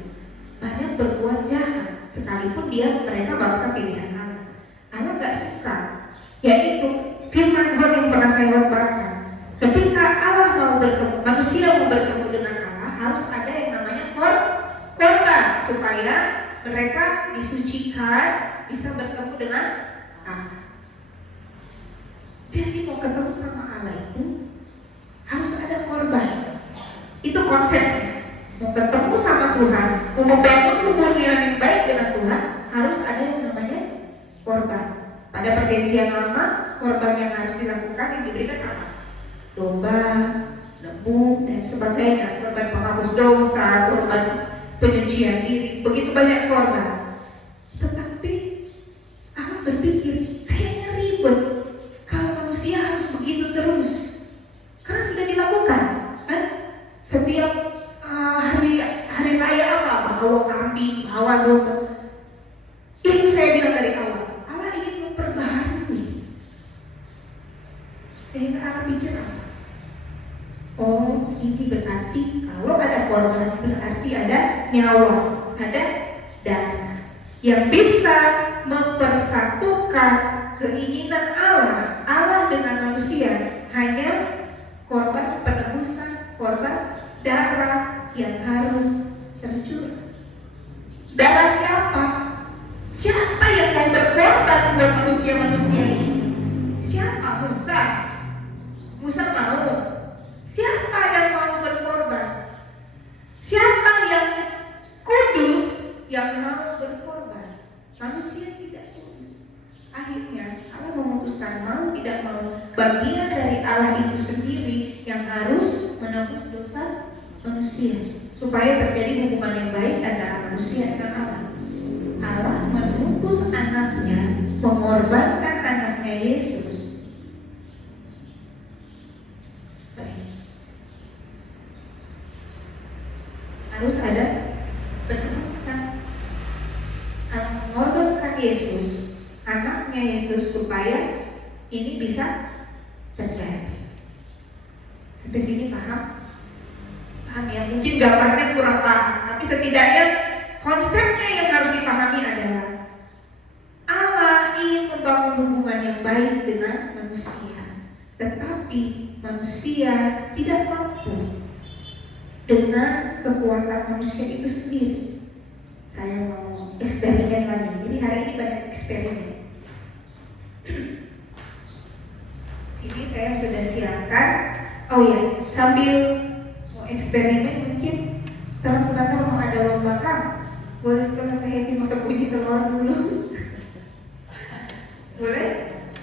banyak berbuat jahat, sekalipun mereka bangsa pilihan Allah. Allah gak suka, yaitu firman Tuhan yang pernah saya khotbahkan. Ketika Allah mau bertemu, manusia mau bertemu dengan Allah, harus ada yang namanya korban supaya mereka disucikan, bisa bertemu dengan Allah. Jadi mau ketemu sama Allah itu harus ada korban. Itu konsepnya. Mau ketemu sama Tuhan, mau membangun hubungan yang baik dengan Tuhan, harus ada yang namanya korban. Pada perjanjian lama, korban yang harus dilakukan yang diberikan apa? Domba, lembu, dan sebagainya. Korban penghapus dosa, korban penyucian diri, begitu banyak korban. Tetapi Allah berpikir kayaknya ribet kalau manusia harus begitu terus, karena sudah dilakukan. Setiap hari raya apa? Bawa kambing, bawa domba. Itu saya bilang dari awal, Allah ingin memperbaharui. Sehingga Allah pikir apa? Oh, ini berarti kalau ada korban berarti ada nyawa, ada darah yang bisa mempersatukan keinginan Allah dengan manusia. Hanya korban penebusan, korban darah yang harus tercurah. Darah siapa? Siapa yang mau berkorban buat manusia-manusia ini? Siapa? Musa mau. Siapa yang mau berkorban? Siapa yang kudus yang mau berkorban? Manusia tidak kudus. Akhirnya Allah memutuskan mau tidak mau, bagian dari Allah itu sendiri yang harus menebus dosa manusia supaya terjadi hubungan yang baik antara manusia dengan Allah. Allah menebus anaknya, mengorbankan anaknya Yesus. Harus ada penebusan. Allah mengorbankan Yesus, anaknya Yesus, supaya ini bisa terjadi. Sampai sini paham? Paham ya? Mungkin gambarnya kurang paham, tapi setidaknya konsepnya yang harus dipahami adalah Allah ingin membangun hubungan yang baik dengan manusia, tetapi manusia tidak mampu dengan kekuatan manusia itu sendiri. Saya mau eksperimen lagi. Jadi hari ini banyak eksperimen. Sini saya sudah siapkan. Oh ya, sambil mau eksperimen mungkin terus sebentar mau ada lomba kan? Boleh sebentar Teh Heti masuk bunyi telur dulu. Boleh?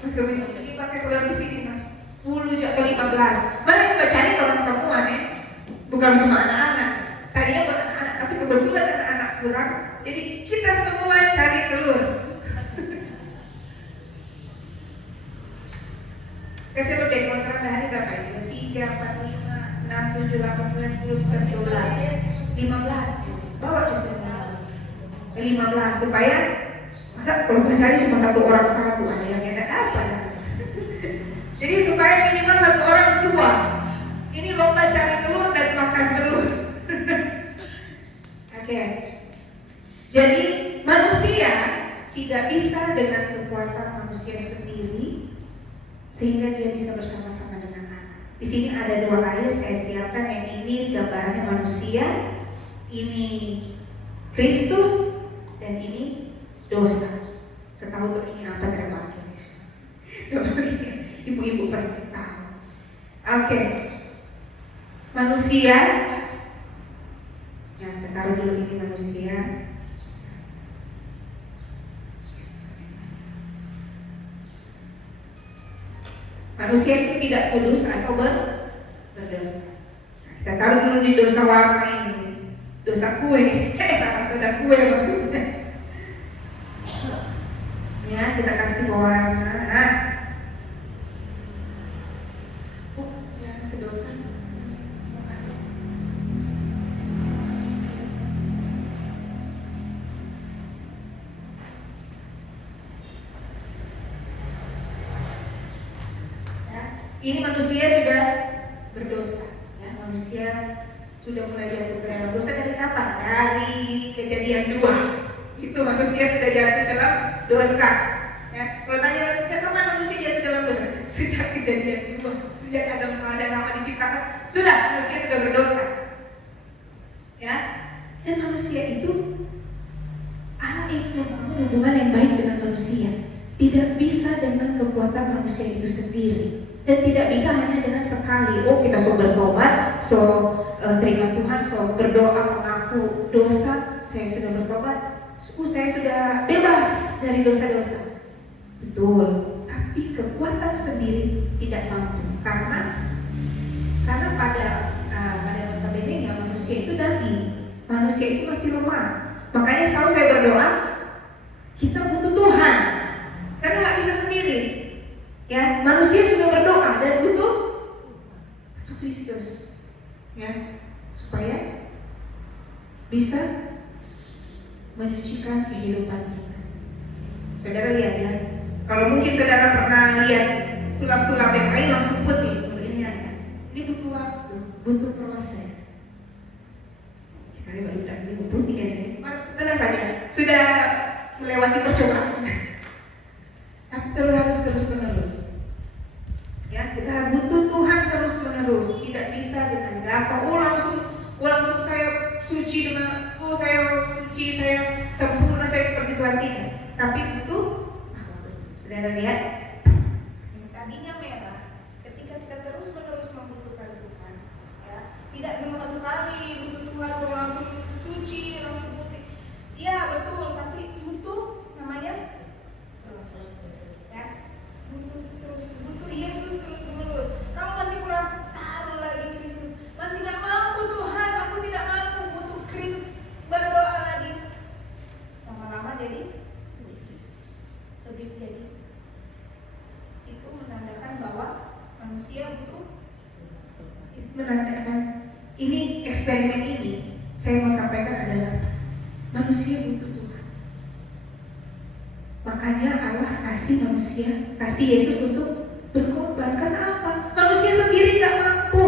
Masuk bunyi pakai telur di sini mas 10 atau 15. Mari kita cari orang semua nih, bukan cuma anak-anak. Tadinya buat anak-anak, tapi kebetulan anak-anak kurang, jadi kita semua cari telur. Kasih lu deh, kontrak hari berapa ini? 3, 4, 5, 6, 7, 8, 9, 10, 11, 12, 15. Bawa ke sini 15 supaya masa kalau mau cari cuma satu orang satu, ada yang tidak dapat. Jadi supaya minimal satu orang 2. Ini lomba cari telur dan makan telur. Oke. Jadi manusia tidak bisa dengan kekuatan manusia sendiri sehingga dia bisa bersama-sama dengan anak. Di sini ada 2 air saya siapkan, yang ini gambarannya manusia, ini Kristus, dan ini dosa. Saya tahu tuh ini apa terpakai. Ibu-ibu pasti tahu. Oke. Manusia, ya kita taruh dulu ini manusia. Manusia itu tidak kudus atau berdosa. Nah, kita taruh dulu di dosa warna ini, dosa kue, salah sudah kue maksudnya. Ya, kita kasih warna. Ya, sedotan. Ini manusia sudah berdosa, ya, manusia sudah mulai jatuh ke dalam dosa dari kapan? Dari Kejadian 2. Itu manusia sudah jatuh dalam dosa. Ya, kalau tanya sejak kapan manusia jatuh dalam dosa? Sejak Kejadian 2. Sejak Adam dan Hawa diciptakan, sudah manusia sudah berdosa. Ya, dan manusia itu Allah itu membangun hubungan yang baik dengan manusia. Tidak bisa dengan kekuatan manusia itu sendiri. Dan tidak bisa hanya dengan sekali, oh kita so bertobat, so terima Tuhan, so berdoa mengaku dosa, saya sudah bertobat, saya sudah bebas dari dosa-dosa. Betul, tapi kekuatan sendiri tidak mampu, karena pada notabene-nya manusia itu daging, manusia itu masih lemah. Makanya selalu saya berdoa, kita butuh Tuhan, karena nggak bisa sendiri. Ya, manusia sudah berdoa dan butuh Kristus, ya, supaya bisa menyucikan kehidupan kita. Saudara lihat ya, kalau mungkin saudara pernah lihat sulap-sulap yang lain langsung putih, ini ada. Ini butuh waktu, butuh proses. Kita lihat baru putih ya, tenang saja, sudah melewati percobaan. Tapi harus terus menerus. Ya, kita butuh Tuhan terus menerus. Tidak bisa dengan gampang. Langsung saya suci dengan, saya suci, saya sempurna, saya seperti Tuhan, tidak. Tapi butuh. Saudara lihat, tadinya merah. Ketika kita terus menerus membutuhkan Tuhan, ya, tidak cuma satu kali butuh Tuhan langsung suci, langsung putih. Ya betul, tapi butuh namanya. Butuh Yesus terus menerus. Kamu masih kurang, taruh lagi Kristus. Masih nggak mampu Tuhan, aku tidak mampu, butuh Kristus. Berdoa lagi. Lama-lama jadi lebih jadi. Itu menandakan bahwa manusia butuh. Itu menandakan ini eksperimen ini saya mau sampaikan adalah manusia butuh Tuhan. Makanya Allah kasih manusia, kasih Yesus untuk berkorban. Karena apa? Manusia sendiri nggak mampu.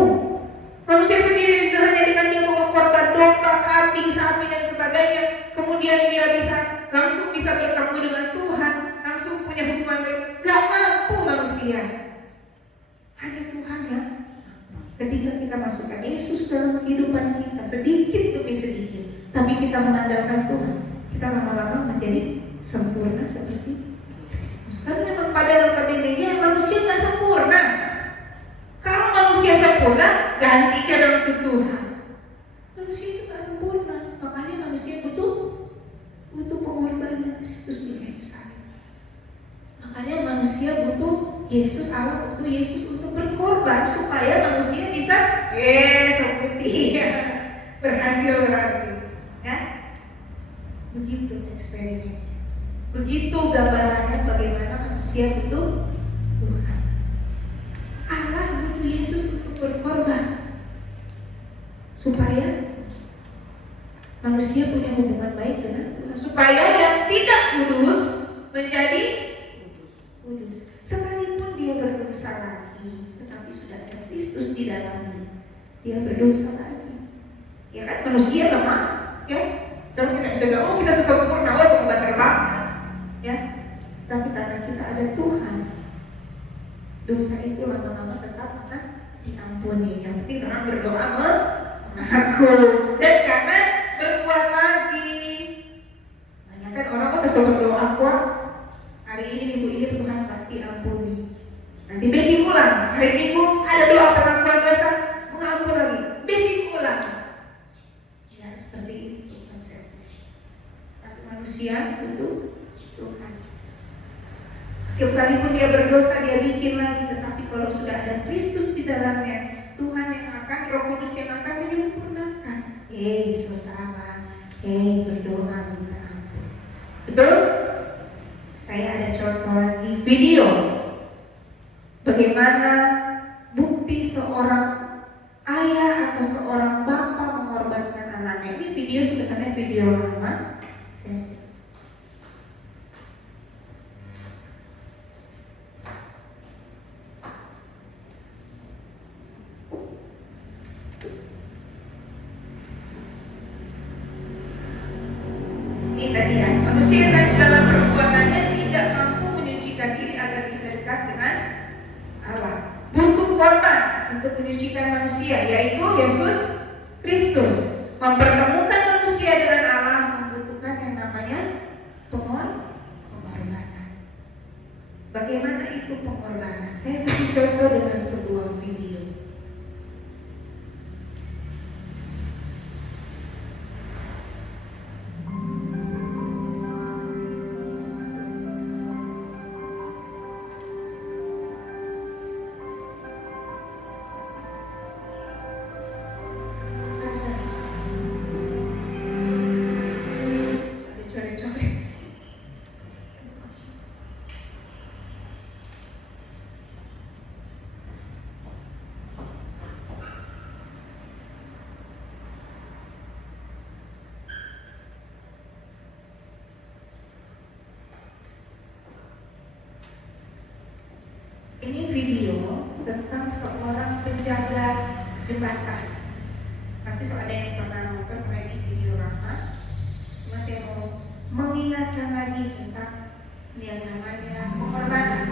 Manusia sendiri hanya dengan dia mau korban domba, kambing, sapi dan sebagainya, kemudian dia langsung bisa bertemu dengan Tuhan, langsung punya hubungan baik. Nggak mampu manusia. Hanya Tuhan ya. Ketika kita masukkan Yesus dalam kehidupan kita sedikit demi sedikit, tapi kita mengandalkan Tuhan, kita lama-lama menjadi sempurna seperti Kristus. Karena memang pada notabene-nya manusia nggak sempurna. Kalau manusia sempurna, ganti dalam Tuhan. Manusia itu nggak sempurna, makanya manusia butuh pengorbanan Kristus di kayu salib. Makanya manusia butuh Yesus Allah untuk Yesus untuk berkorban supaya manusia bisa seperti berhasil berarti ya. Begitu eksperimennya, begitu gambarannya bagaimana manusia butuh Tuhan. Allah butuh Yesus untuk berkorban supaya manusia punya hubungan baik dengan Tuhan, supaya yang tidak kudus menjadi kudus. Sekalipun dia berdosa lagi, tetapi sudah ada Kristus di dalamnya, dia berdosa lagi. Ya kan, manusia lemah, ya. Kalau kita bisa bilang, oh kita sempurna, oh semoga terbang, ya. Tapi karena kita ada Tuhan, dosa itu lama-lama tetap akan diampuni. Yang penting orang berdoa mengaku dan jangan berbuat lagi. Banyak kan orang kok kesel berdoa kuat. Hari ini minggu ini Tuhan pasti ampuni. Nanti bikin ulang. Hari Minggu ada doa pengakuan dosa, mengampun lagi. Bikin ulang. Ya seperti itu konsepnya. Tapi manusia butuh Tuhan. Sekalipun dia berdosa dia bikin lagi, tetapi kalau sudah ada Kristus di dalamnya, Tuhan yang akan, Roh Kudus yang akan menyempurnakan. Sesama, berdoa minta ampun. Betul? Saya ada contoh lagi video. Bagaimana bukti seorang ayah atau seorang bapak mengorbankan anaknya. Ini video sebenarnya video lama. Ini tadi ya, manusia dengan segala perbuatannya tidak mampu menyucikan diri agar bisa dekat dengan Allah. Butuh korban untuk menyucikan manusia, yaitu Yesus Kristus. Mempertemukan manusia dengan Allah membutuhkan yang namanya pengorbanan. Bagaimana itu pengorbanan? Saya kasih contoh dengan sebuah video. Ini video tentang seorang penjaga jembatan. Pasti ada yang pernah nonton, karena ini video lama. Cuma saya mau mengingatkan lagi tentang yang namanya pengorbanan.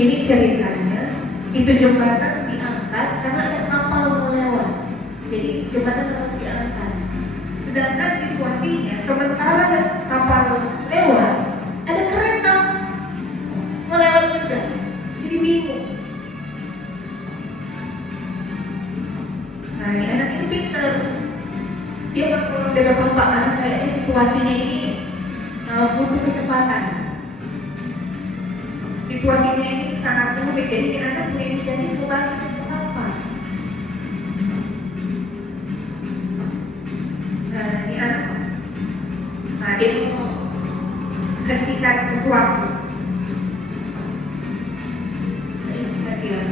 Ini ceritanya, itu jembatan diangkat karena ada kapal mau lewat. Jadi jembatan harus diangkat. Sedangkan situasinya, sementara kapal lewat, ada kereta mau lewat juga. Jadi bingung. Nah, ini anak ini pinter. Dia kalau udah bapak kayaknya situasinya ini butuh kecepatan. Situasinya ini sangat rumit, jadi ini anak punya inisiatif kembali ke kapal. Nah, ini anak, nah dia mau hentikan sesuatu. Ini kasih ya.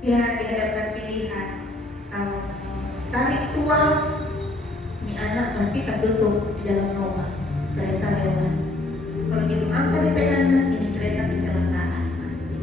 Dia dihadapkan pilihan, kalau tarik tuas, ini anak pasti tertutup di dalam lubang kereta lewat. Kalau dia angkat di kanan, ini kereta kecelakaan pasti.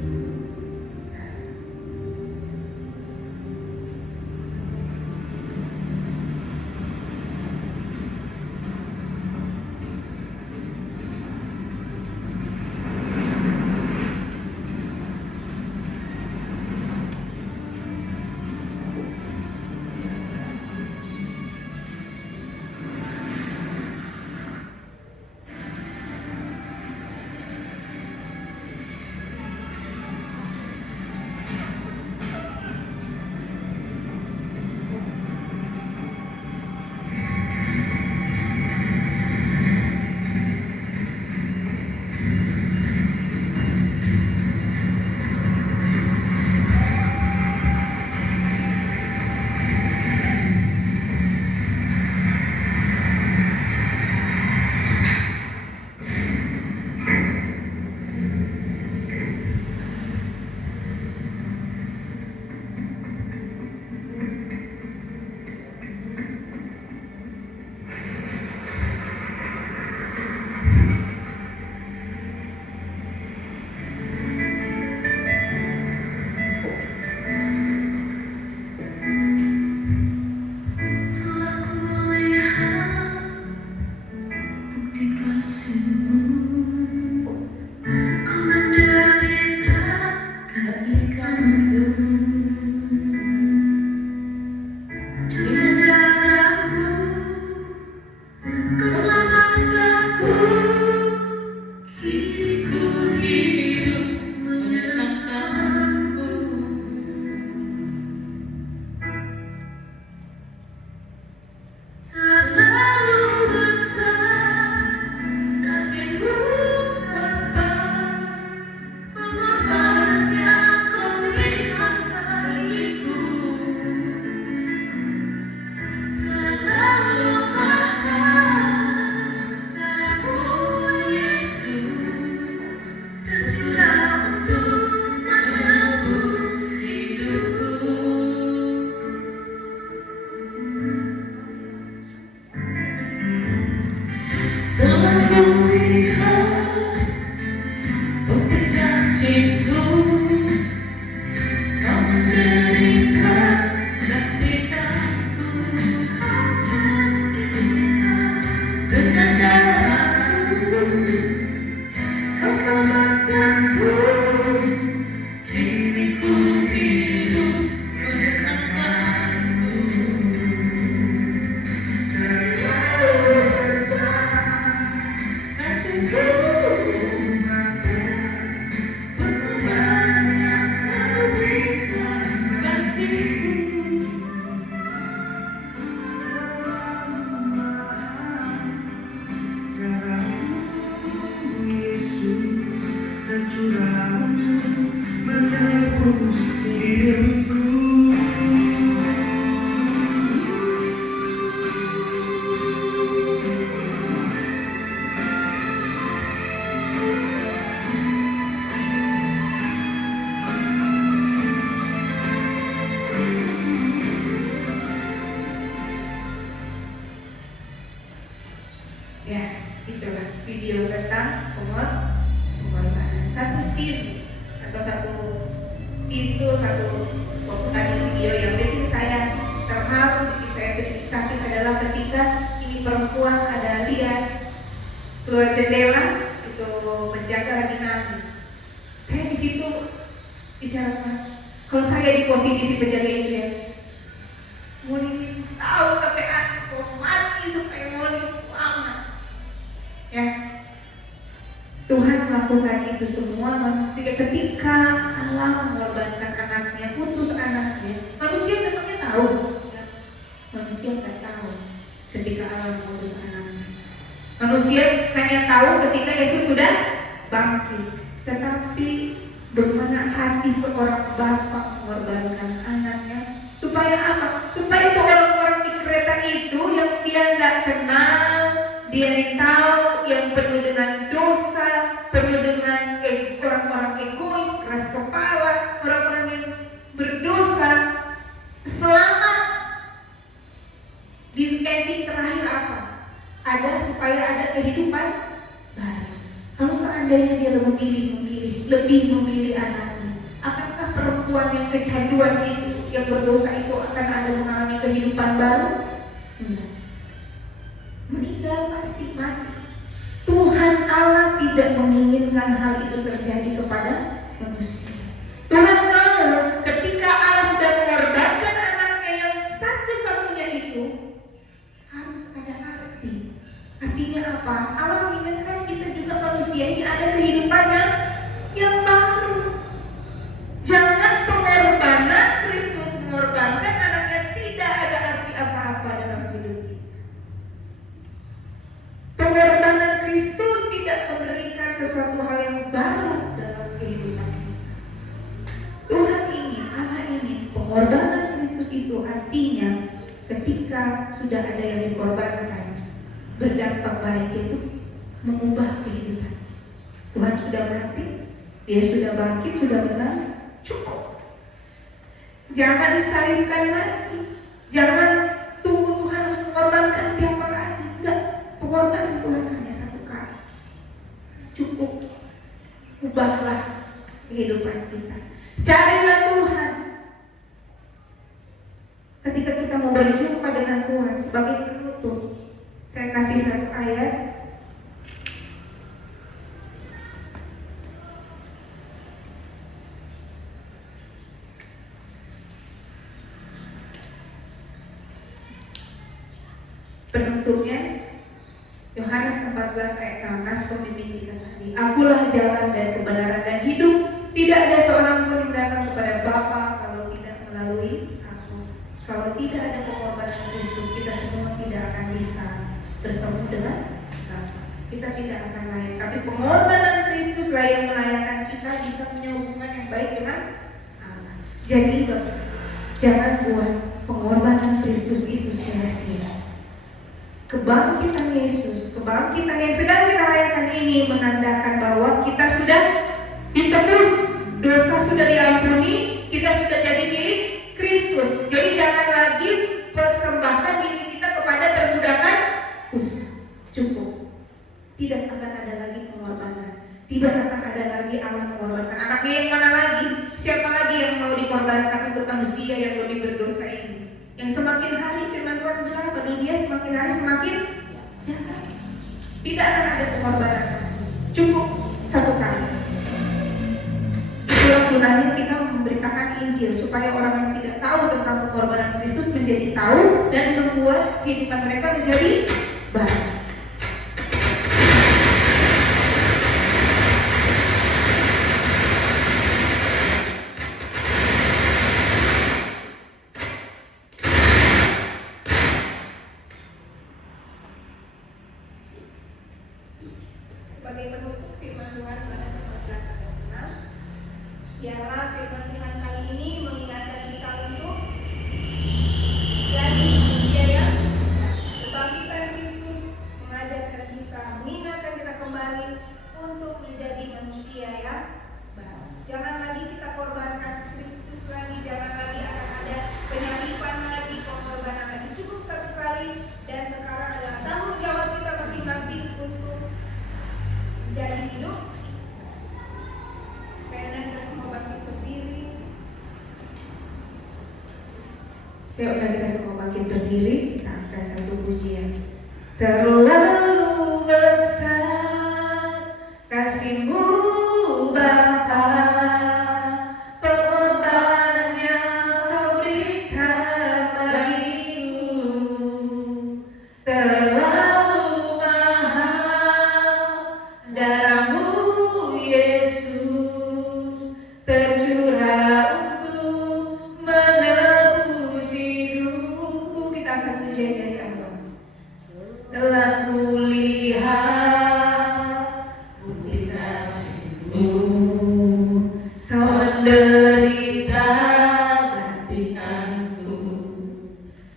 video tentang pengorbanan. Satu scene itu satu video yang bikin saya terharu, bikin saya sedikit sakit keluar jendela itu penjaga lagi nangis. Saya di situ bicara, kalau saya di posisi si penjaga itu ya, Moni tahu tapi anak mati supaya Moni selamat. Ya, Tuhan melakukan itu semua manusia ketika Allah mengorbankan anaknya, putus anaknya. Manusia memangnya tahu? Ya. Manusia nggak tahu ketika Allah memutus anaknya. Manusia hanya tahu ketika Yesus sudah bangkit. Tetapi bagaimana hati seorang bapak mengorbankan anaknya? Supaya apa? Supaya itu orang-orang di kereta itu yang dia tidak kenal, dia tahu yang penuh dengan dosa, penuh dengan orang-orang egois, keras kepala, orang-orang yang berdosa, selamat. Di ending terakhir apa? Ada supaya ada kehidupan baru. Kalau seandainya dia lebih memilih anaknya, akankah perempuan yang kecanduan itu, yang berdosa itu akan ada mengalami kehidupan baru? Enggak. Meninggal pasti mati. Tuhan Allah tidak menginginkan hal itu terjadi kepada manusia. Tuhan mau ketika Allah sudah mengorbankan anaknya yang satu-satunya itu, harus ada arti. Artinya apa? Allah menginginkan kita juga manusia ini ada kehidupan yang baru. Jangan pengorbanan Kristus mengorbankan anaknya tidak ada arti apa-apa dalam hidup kita. Pengorbanan Kristus tidak memberikan sesuatu hal yang baru dalam kehidupan kita. Tuhan ingin, Allah ingin pengorbanan Kristus itu artinya ketika sudah ada yang dikorbankan, berdampak baik itu mengubah kehidupan. Tuhan sudah mati, Dia sudah bangkit, sudah menang, cukup. Jangan disalibkan lagi. Jangan tunggu Tuhan harus mengorbankan siapa lagi. Enggak, pengorbanan Tuhan hanya satu kali. Cukup. Ubahlah kehidupan kita. Carilah Tuhan. Ketika kita mau berjumpa dengan Tuhan sebagai penutup, saya kasih satu ayat. Penutupnya Yohanes 14 ayat 16 pembimbing kita tadi. Akulah jalan dan kebenaran dan hidup. Tidak ada seorang pun yang datang kepada Bapa kalau tidak melalui aku. Kalau tidak ada pengorbanan Kristus, kita semua tidak akan bisa bertemu dengan Bapa. Kita tidak akan layak. Tapi pengorbanan Kristus lah yang melayakkan kita bisa punya hubungan yang baik dengan Allah. Jadi jangan buat pengorbanan Kristus itu sia-sia. Kebangkitan Yesus, kebangkitan yang sedang kita rayakan ini menandakan bahwa kita sudah ditebus, dosa sudah diampuni, kita sudah jadi milik Kristus. Jadi jangan lagi persembahkan diri kita kepada perbudakan dosa. Cukup. Tidak akan ada lagi pengorbanan. Tidak akan ada lagi Allah mengorbankan anaknya yang mana lagi? Siapa lagi yang mau dikorbankan untuk manusia yang lebih berdosa ini? Yang semakin hari firman Tuhan bilang pada dunia semakin hari semakin jahat. Tidak akan ada pengorbanan. Cukup satu kali. Itulah gunanya kita memberitakan Injil supaya orang yang tidak tahu tentang pengorbanan Kristus menjadi tahu dan membuat kehidupan mereka menjadi baik. Sebagai penutup firman Tuhan pada 11:6, biarlah firman Tuhan kali ini mengingatkan kita untuk jadi manusia yang kebangkitan Kristus mengajarkan kita, mengingatkan kita kembali untuk menjadi manusia yang baru. Jangan lagi kita korbankan Kristus lagi, jangan lagi akan ada penyaliban lagi, pengorbanan lagi. Cukup satu kali dan sekarang adalah tanggung jawab kita masing-masing untuk jadi hidup. Saya undang kita semua bangkit berdiri. Saya undang kita semua bangkit berdiri. Kita angkat satu pujian. Terlalu besar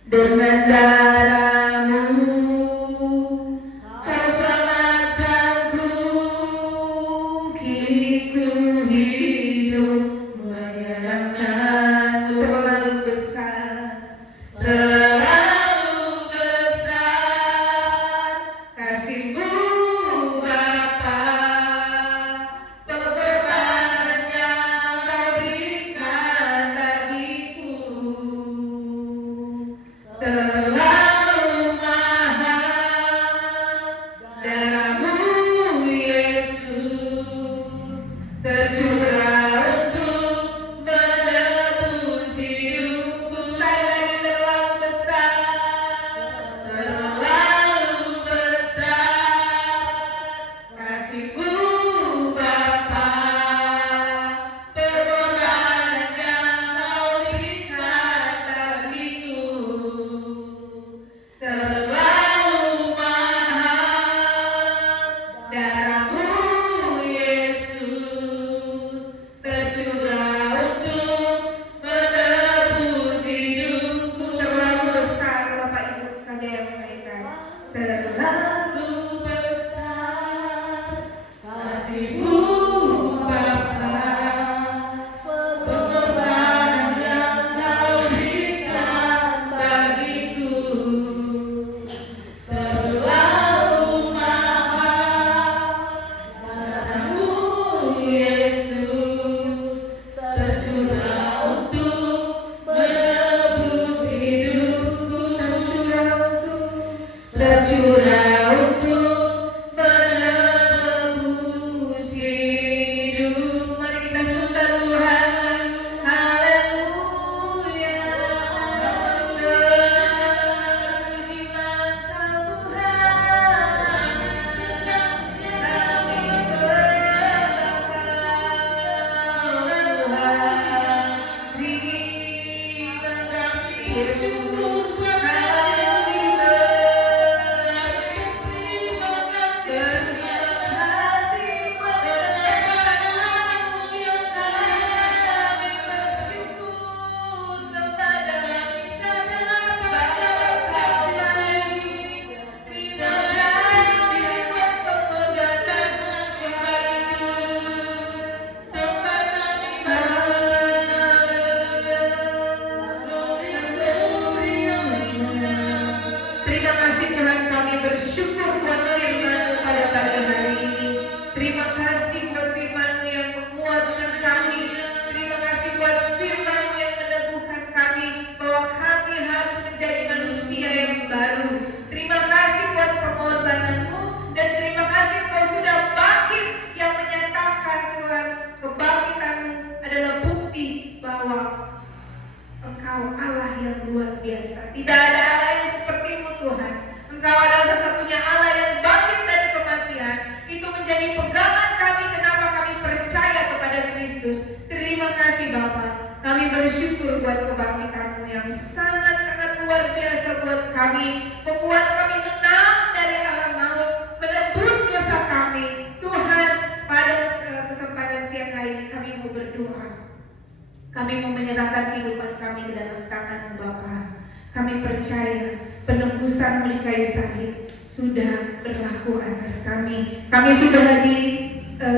Dengan darah-Mu Kau selamatkanku, kini ku hidup menyenangkan-Mu. Terlalu besar, terlalu besar kasih-Mu Bapa, pengorbanan yang Kau berikan bagiku. Terlalu mahal darah-Mu Yesus, tercurah untuk menebus hidupku. Sekali lagi, terlalu besar, terlalu besar kasih-Mu Bapa, pengorbanan yang Kau berikan bagiku. Terlalu mahal darah-Mu Yesus, tercurah untuk menebus hidupku. Terlalu besar, Bapak Ibu sekalian menaikkan. Terlalu besar kasih-Mu Bapa, pengorbanan yang Kau berikan bagiku. Terlalu mahal darah-Mu Yesus, tercurah untuk menebus hidupku. Tercurah untuk menebus hidup. Mari kita sembah Tuhan. Haleluya. Terpujilah Engkau Tuhan. Kami sembah Tuhan. Terima kasih syukur buat terima kasih buat kepadamu yang kami bersyukur kepada-Mu karena Kau baik. Terima kasih buat pengorbanan-Mu bagiku. Sembah kami Terima kasih Tuhan, kami bersyukur buat firman-Mu pada pagi hari ini. Terima kasih buat firman-Mu yang menguatkan kami. Terima kasih buat firman-Mu yang meneguhkan kami bahwa kami harus menjadi manusia yang baru. Terima kasih buat pengorbanan-Mu, dan terima kasih Engkau sudah bangkit, yang menyatakan Tuhan kebangkitan-Mu adalah bukti bahwa Engkau Allah yang luar biasa. Tidak ada Allah yang seperti-Mu Tuhan. Engkau adalah satu-satunya Allah yang bangkit dari kematian. Itu menjadi pegangan kami kenapa kami percaya kepada Kristus. Terima kasih Bapa. Kami bersyukur buat kebangkitan-Mu yang sangat-sangat luar biasa buat kami. Membuat kami menang dari alam maut, menebus dosa kami. Tuhan, pada kesempatan siang hari ini kami mau berdoa. Kami mau menyerahkan kehidupan kami ke dalam tangan-Mu Bapa. Kami percaya penebusan-Mu di kayu salib sudah berlaku atas kami. Kami sudah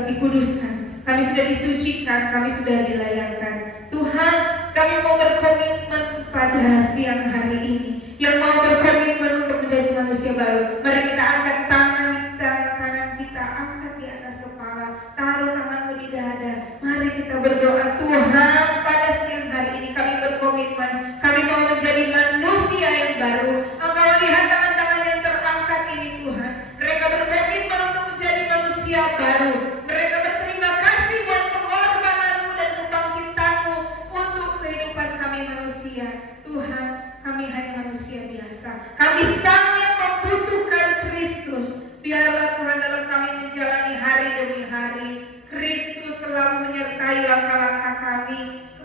dikuduskan, kami sudah disucikan, kami sudah dilayakkan. Tuhan, kami mau berkomitmen pada siang hari ini, yang mau berkomitmen untuk menjadi manusia baru. Mari kita angkat tangan kanan kita, angkat di atas kepala, taruh tangan-Mu di dada. Mari kita berdoa. Tuhan, pada siang hari ini kami berkomitmen, kami mau menjadi manusia yang baru. Engkau lihat tangan-tangan yang terangkat ini Tuhan. Mereka berkomitmen untuk menjadi manusia baru. Mereka berterima kasih buat pengorbanan-Mu dan kebangkitan-Mu untuk kehidupan kami manusia. Tuhan, kami hanya manusia biasa. Kami sangat membutuhkan Kristus. Biarlah Tuhan dalam kami menjalani hari demi hari, Kristus selalu menyertai langkah-langkah kami.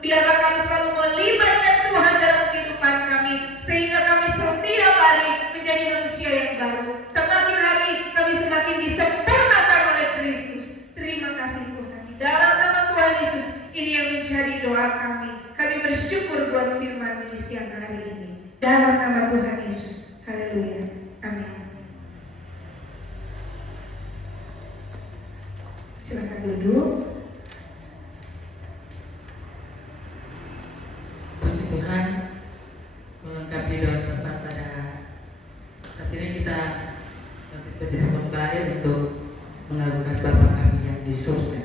Biarlah kami selalu melibatkan Tuhan dalam kehidupan kami, sehingga kami setiap hari menjadi manusia yang baru. Semakin hari kami semakin disempurnakan oleh Kristus. Terima kasih Tuhan. Di dalam nama Tuhan Yesus, ini yang menjadi doa kami. Kami bersyukur buat firman-Mu di siang hari ini. dalam nama Tuhan Yesus. Haleluya. Amin. Silakan duduk. Puji Tuhan, melengkapi doa serta pada saat ini kita berjaya kembali untuk melakukan Bapa kami yang di surga.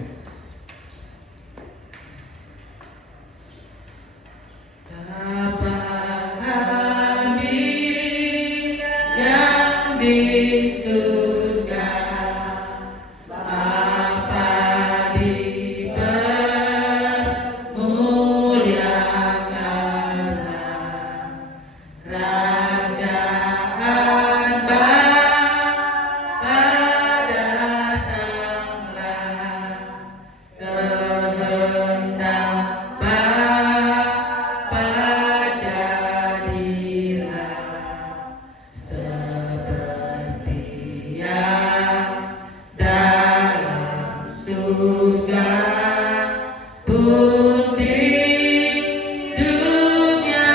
Bapa kami yang di surga, Bapa dipermuliakanlah, kerajaan Bapa datanglah, kehendak Bapa jadilah, seperti yang dalam surga pun di dunia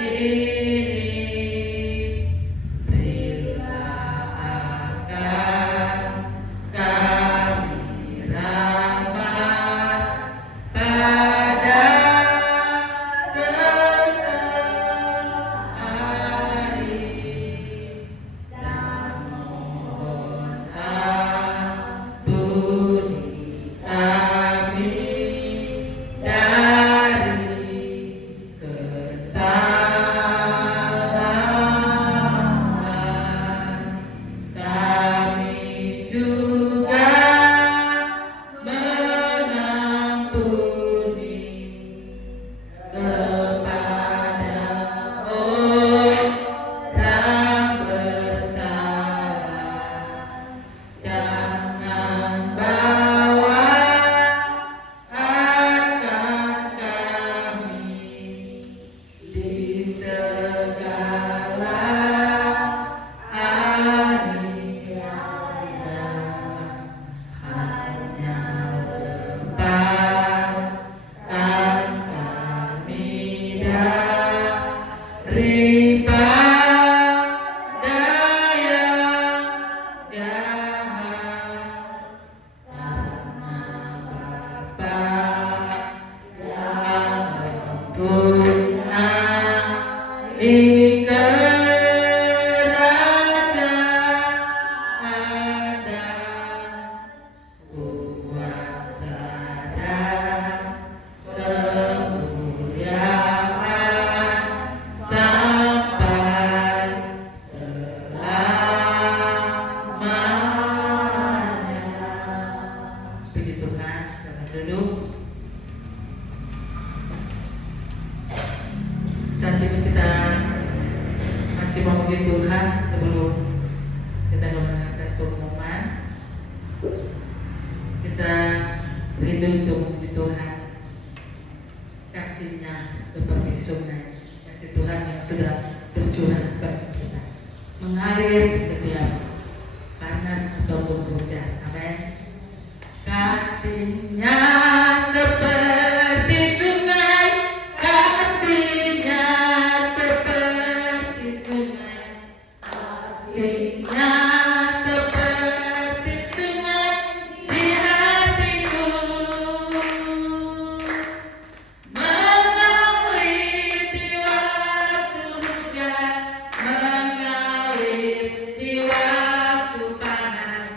ini. Berilah akan kami rahmat pada setiap hari, dan mohon ampuni kami dari kesalahan kami, juga mengampuni kepada orang bersalah. Jangan bawa akan kami di segala aniaya, hanya lepaskan kami dari daya jahat, karena Bapa yang mempunyai kerajaan dan kuasa dan kemuliaan sampai selamanya. Puji Tuhan, selamat duduk. Saat ini kita masih memuji Tuhan sebelum kita mendengarkan pengumuman. Kita rindu untuk memuji Tuhan. Kasih-Nya seperti sungai, kasih Tuhan yang sudah tercurah bagi kita, mengalir di setiap panas ataupun hujan. Amin. Kasih-Nya seperti sungai, kasih-Nya seperti sungai, kasih-Nya seperti sungai di hatiku, mengalir di waktu hujan, mengalir di waktu panas.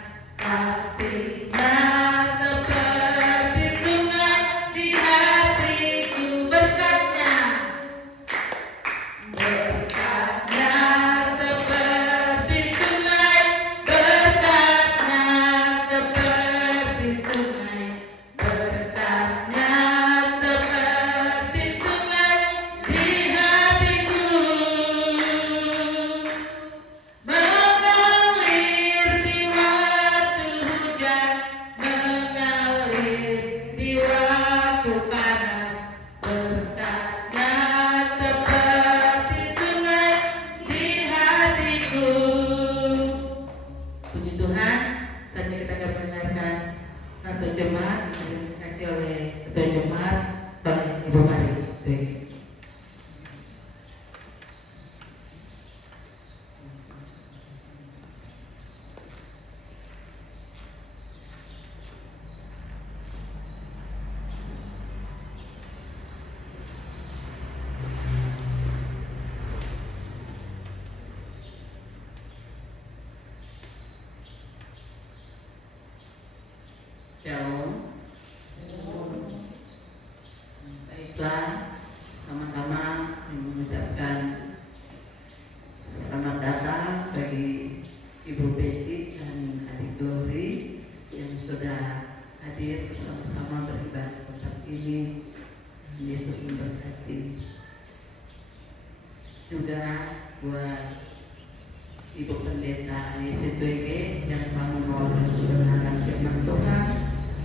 Shalom. Baiklah, sama-sama mengucapkan selamat datang bagi Ibu Betty dan Adik Glory yang sudah hadir bersama-sama beribadah tempat ini. Yesus memberkati. Juga buat Ibu Pendeta Anissa Twege yang telah membawakan kebenaran firman Tuhan.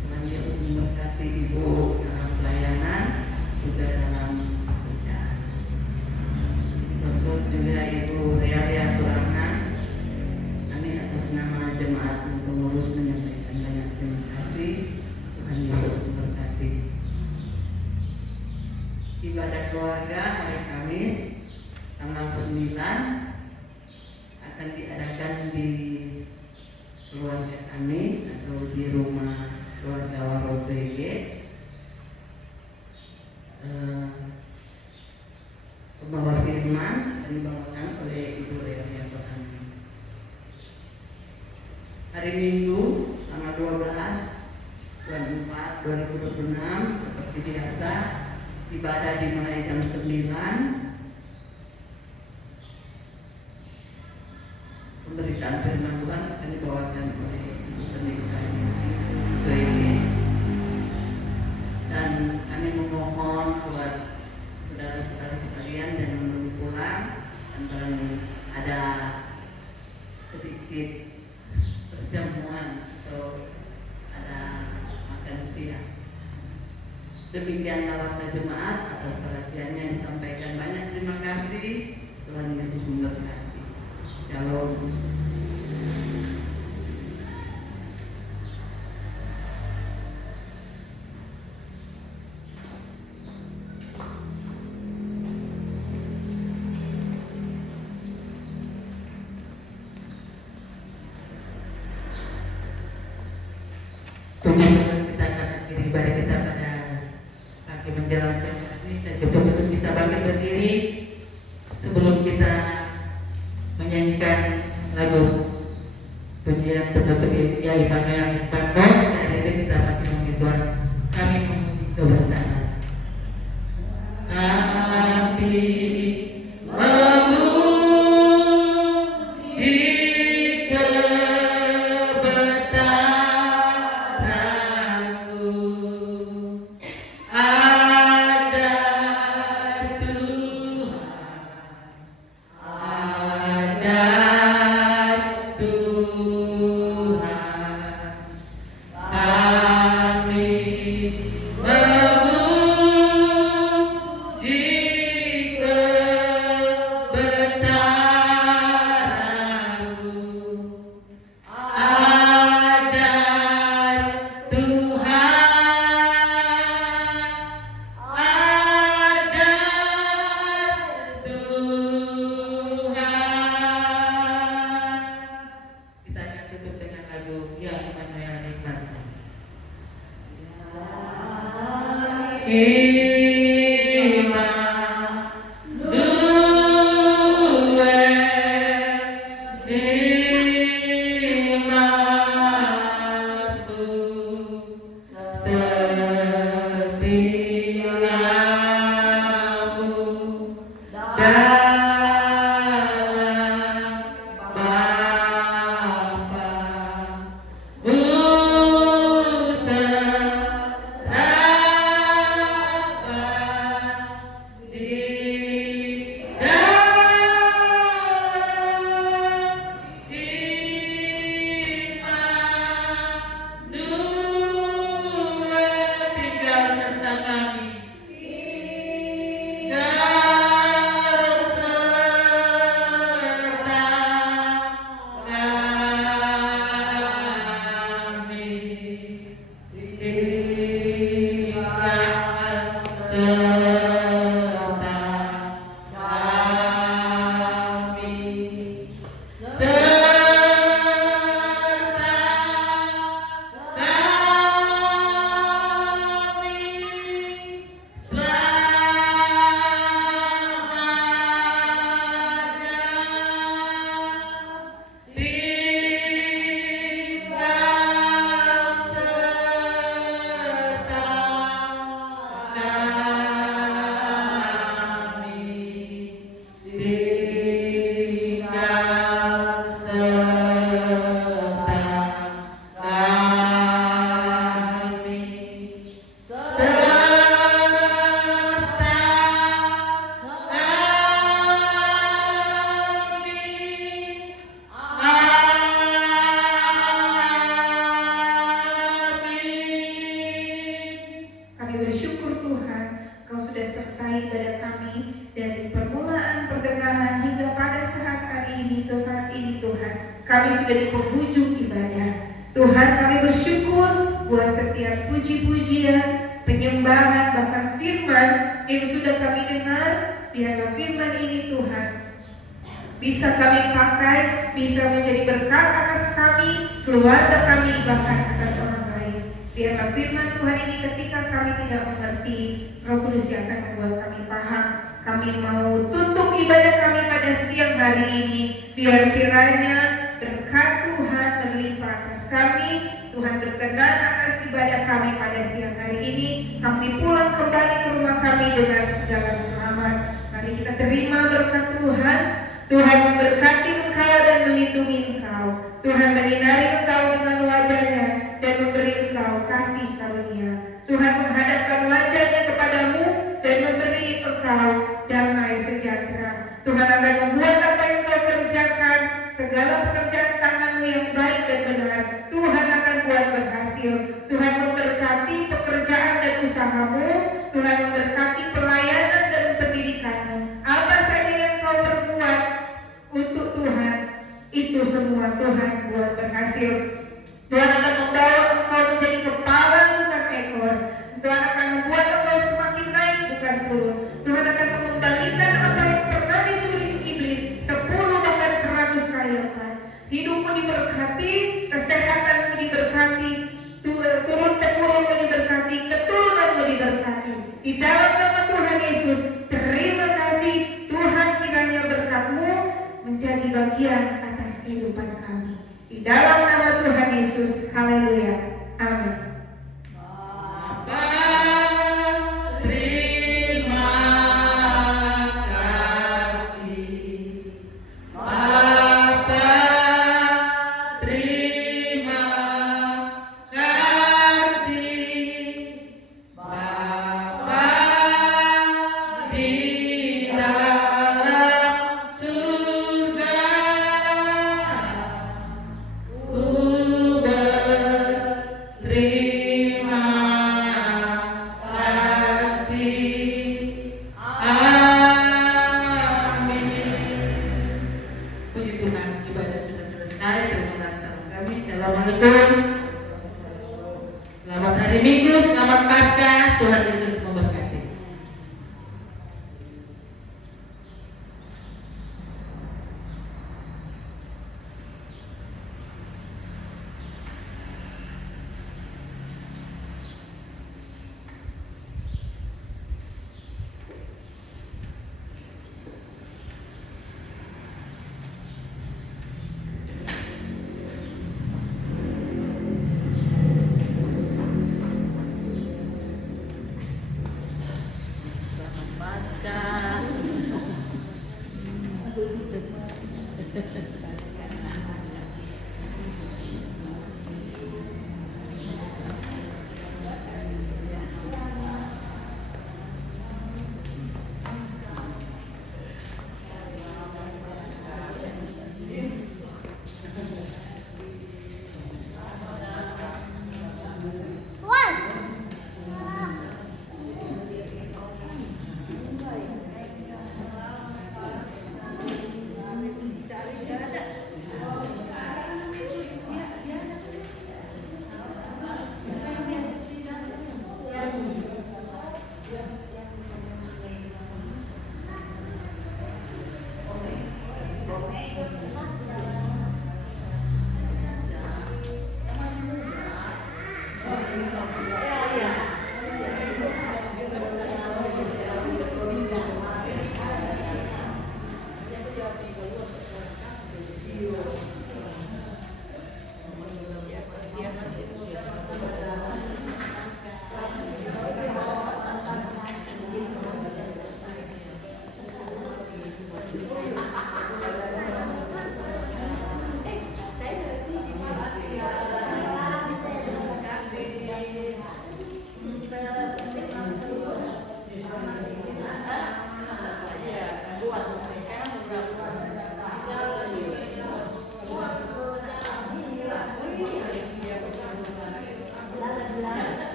Tuhan Yesus memberkati Ibu dalam pelayanan, juga dalam pekerjaan. Terus juga Ibu Realia Turangan, kami atas nama jemaat dan pengurus menyampaikan banyak terima kasih. Tuhan Yesus memberkati. Ibadah keluarga hari Kamis tanggal 9 akan diadakan di keluarga kami atau di rumah keluarga Waro BG. Pembawa firman akan dibawakan oleh Ibu Realia Turangan. Hari Minggu tanggal 12 bulan 4 2026 seperti biasa ibadah dimulai jam 9. Pemberitaan firman Tuhan akan dibawakan oleh Ibu Pendeta Twege. Dan kami memohon buat saudara-saudara sekalian jangan menunggu pulang, dan ada sedikit perjamuan atau ada makan siang. Demikian lawatan jemaat, atas perhatiannya disampaikan banyak terima kasih. Tuhan Yesus memberkati. Shalom. Puji Tuhan, kita akan akhiri ibadah kita pada pagi menjelang siang hari ini. Saya coba untuk kita bangkit berdiri sebelum kita menyanyikan lagu pujian penutup ya Immanuel Bangkok. Hari ini kita masih memuji Tuhan. Kami memuji kebesaran. Kami memuji kebesaran-Mu. Ajar Tuhan, ajar Tuhan, kami memuji kebesaran-Mu. Ajar Tuhan, ajar Tuhan, kami sudah di penghujung ibadah. Tuhan, kami bersyukur buat setiap puji-pujian, penyembahan, bahkan firman yang sudah kami dengar. Biarlah firman ini Tuhan bisa kami pakai, bisa menjadi berkat atas kami, keluarga kami, bahkan atas orang lain. Biarlah firman Tuhan ini ketika kami tidak mengerti, Roh Kudus yang akan membuat kami paham. Kami mau tutup ibadah kami pada siang hari ini. Biar kiranya berkat Tuhan berlimpah atas kami. Tuhan berkenan atas ibadah kami pada siang hari ini. Kami pulang kembali ke rumah kami dengan segala selamat. Mari kita terima berkat Tuhan. Tuhan memberkati engkau dan melindungi engkau. Tuhan menyinari engkau dengan wajahnya dan memberi engkau kasih karunia. Tuhan menghadapkan wajahnya kepadamu dan memberi engkau damai sejahtera. Tuhan akan membuat apa yang kau kerjakan, segala pekerjaan tanganmu yang baik dan benar, Tuhan akan buat berhasil. Tuhan memberkati pekerjaan dan usahamu. Tuhan memberkati pelayanan dan pendidikanmu. Apa saja yang kau perbuat untuk Tuhan, itu semua Tuhan buat berhasil. Tuhan akan membawa engkau menjadi kepala bukan ekor. Tuhan akan membuat engkau semakin naik bukan turun. Tuhan akan mengembalikan apa yang pernah dicuri iblis 10 bahkan 100 kali lipat. Hidupmu diberkati, kesehatanmu diberkati, turun temurunmu diberkati, keturunanmu diberkati. Di dalam nama Tuhan Yesus, terima kasih Tuhan, kiranya berkat-Mu menjadi bagian atas kehidupan kami. Di dalam nama Tuhan Yesus, haleluya, amin. Bapa, terima kasih. Bapa, terima kasih. Bapa di dalam surga, ku berterima kasih. Amin. Puji Tuhan, ibadah sudah selesai. Terima kasih kami. Assalamualaikum. Selamat hari Minggu, selamat Paskah. Tuhan Yesus memberkati.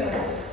Iya.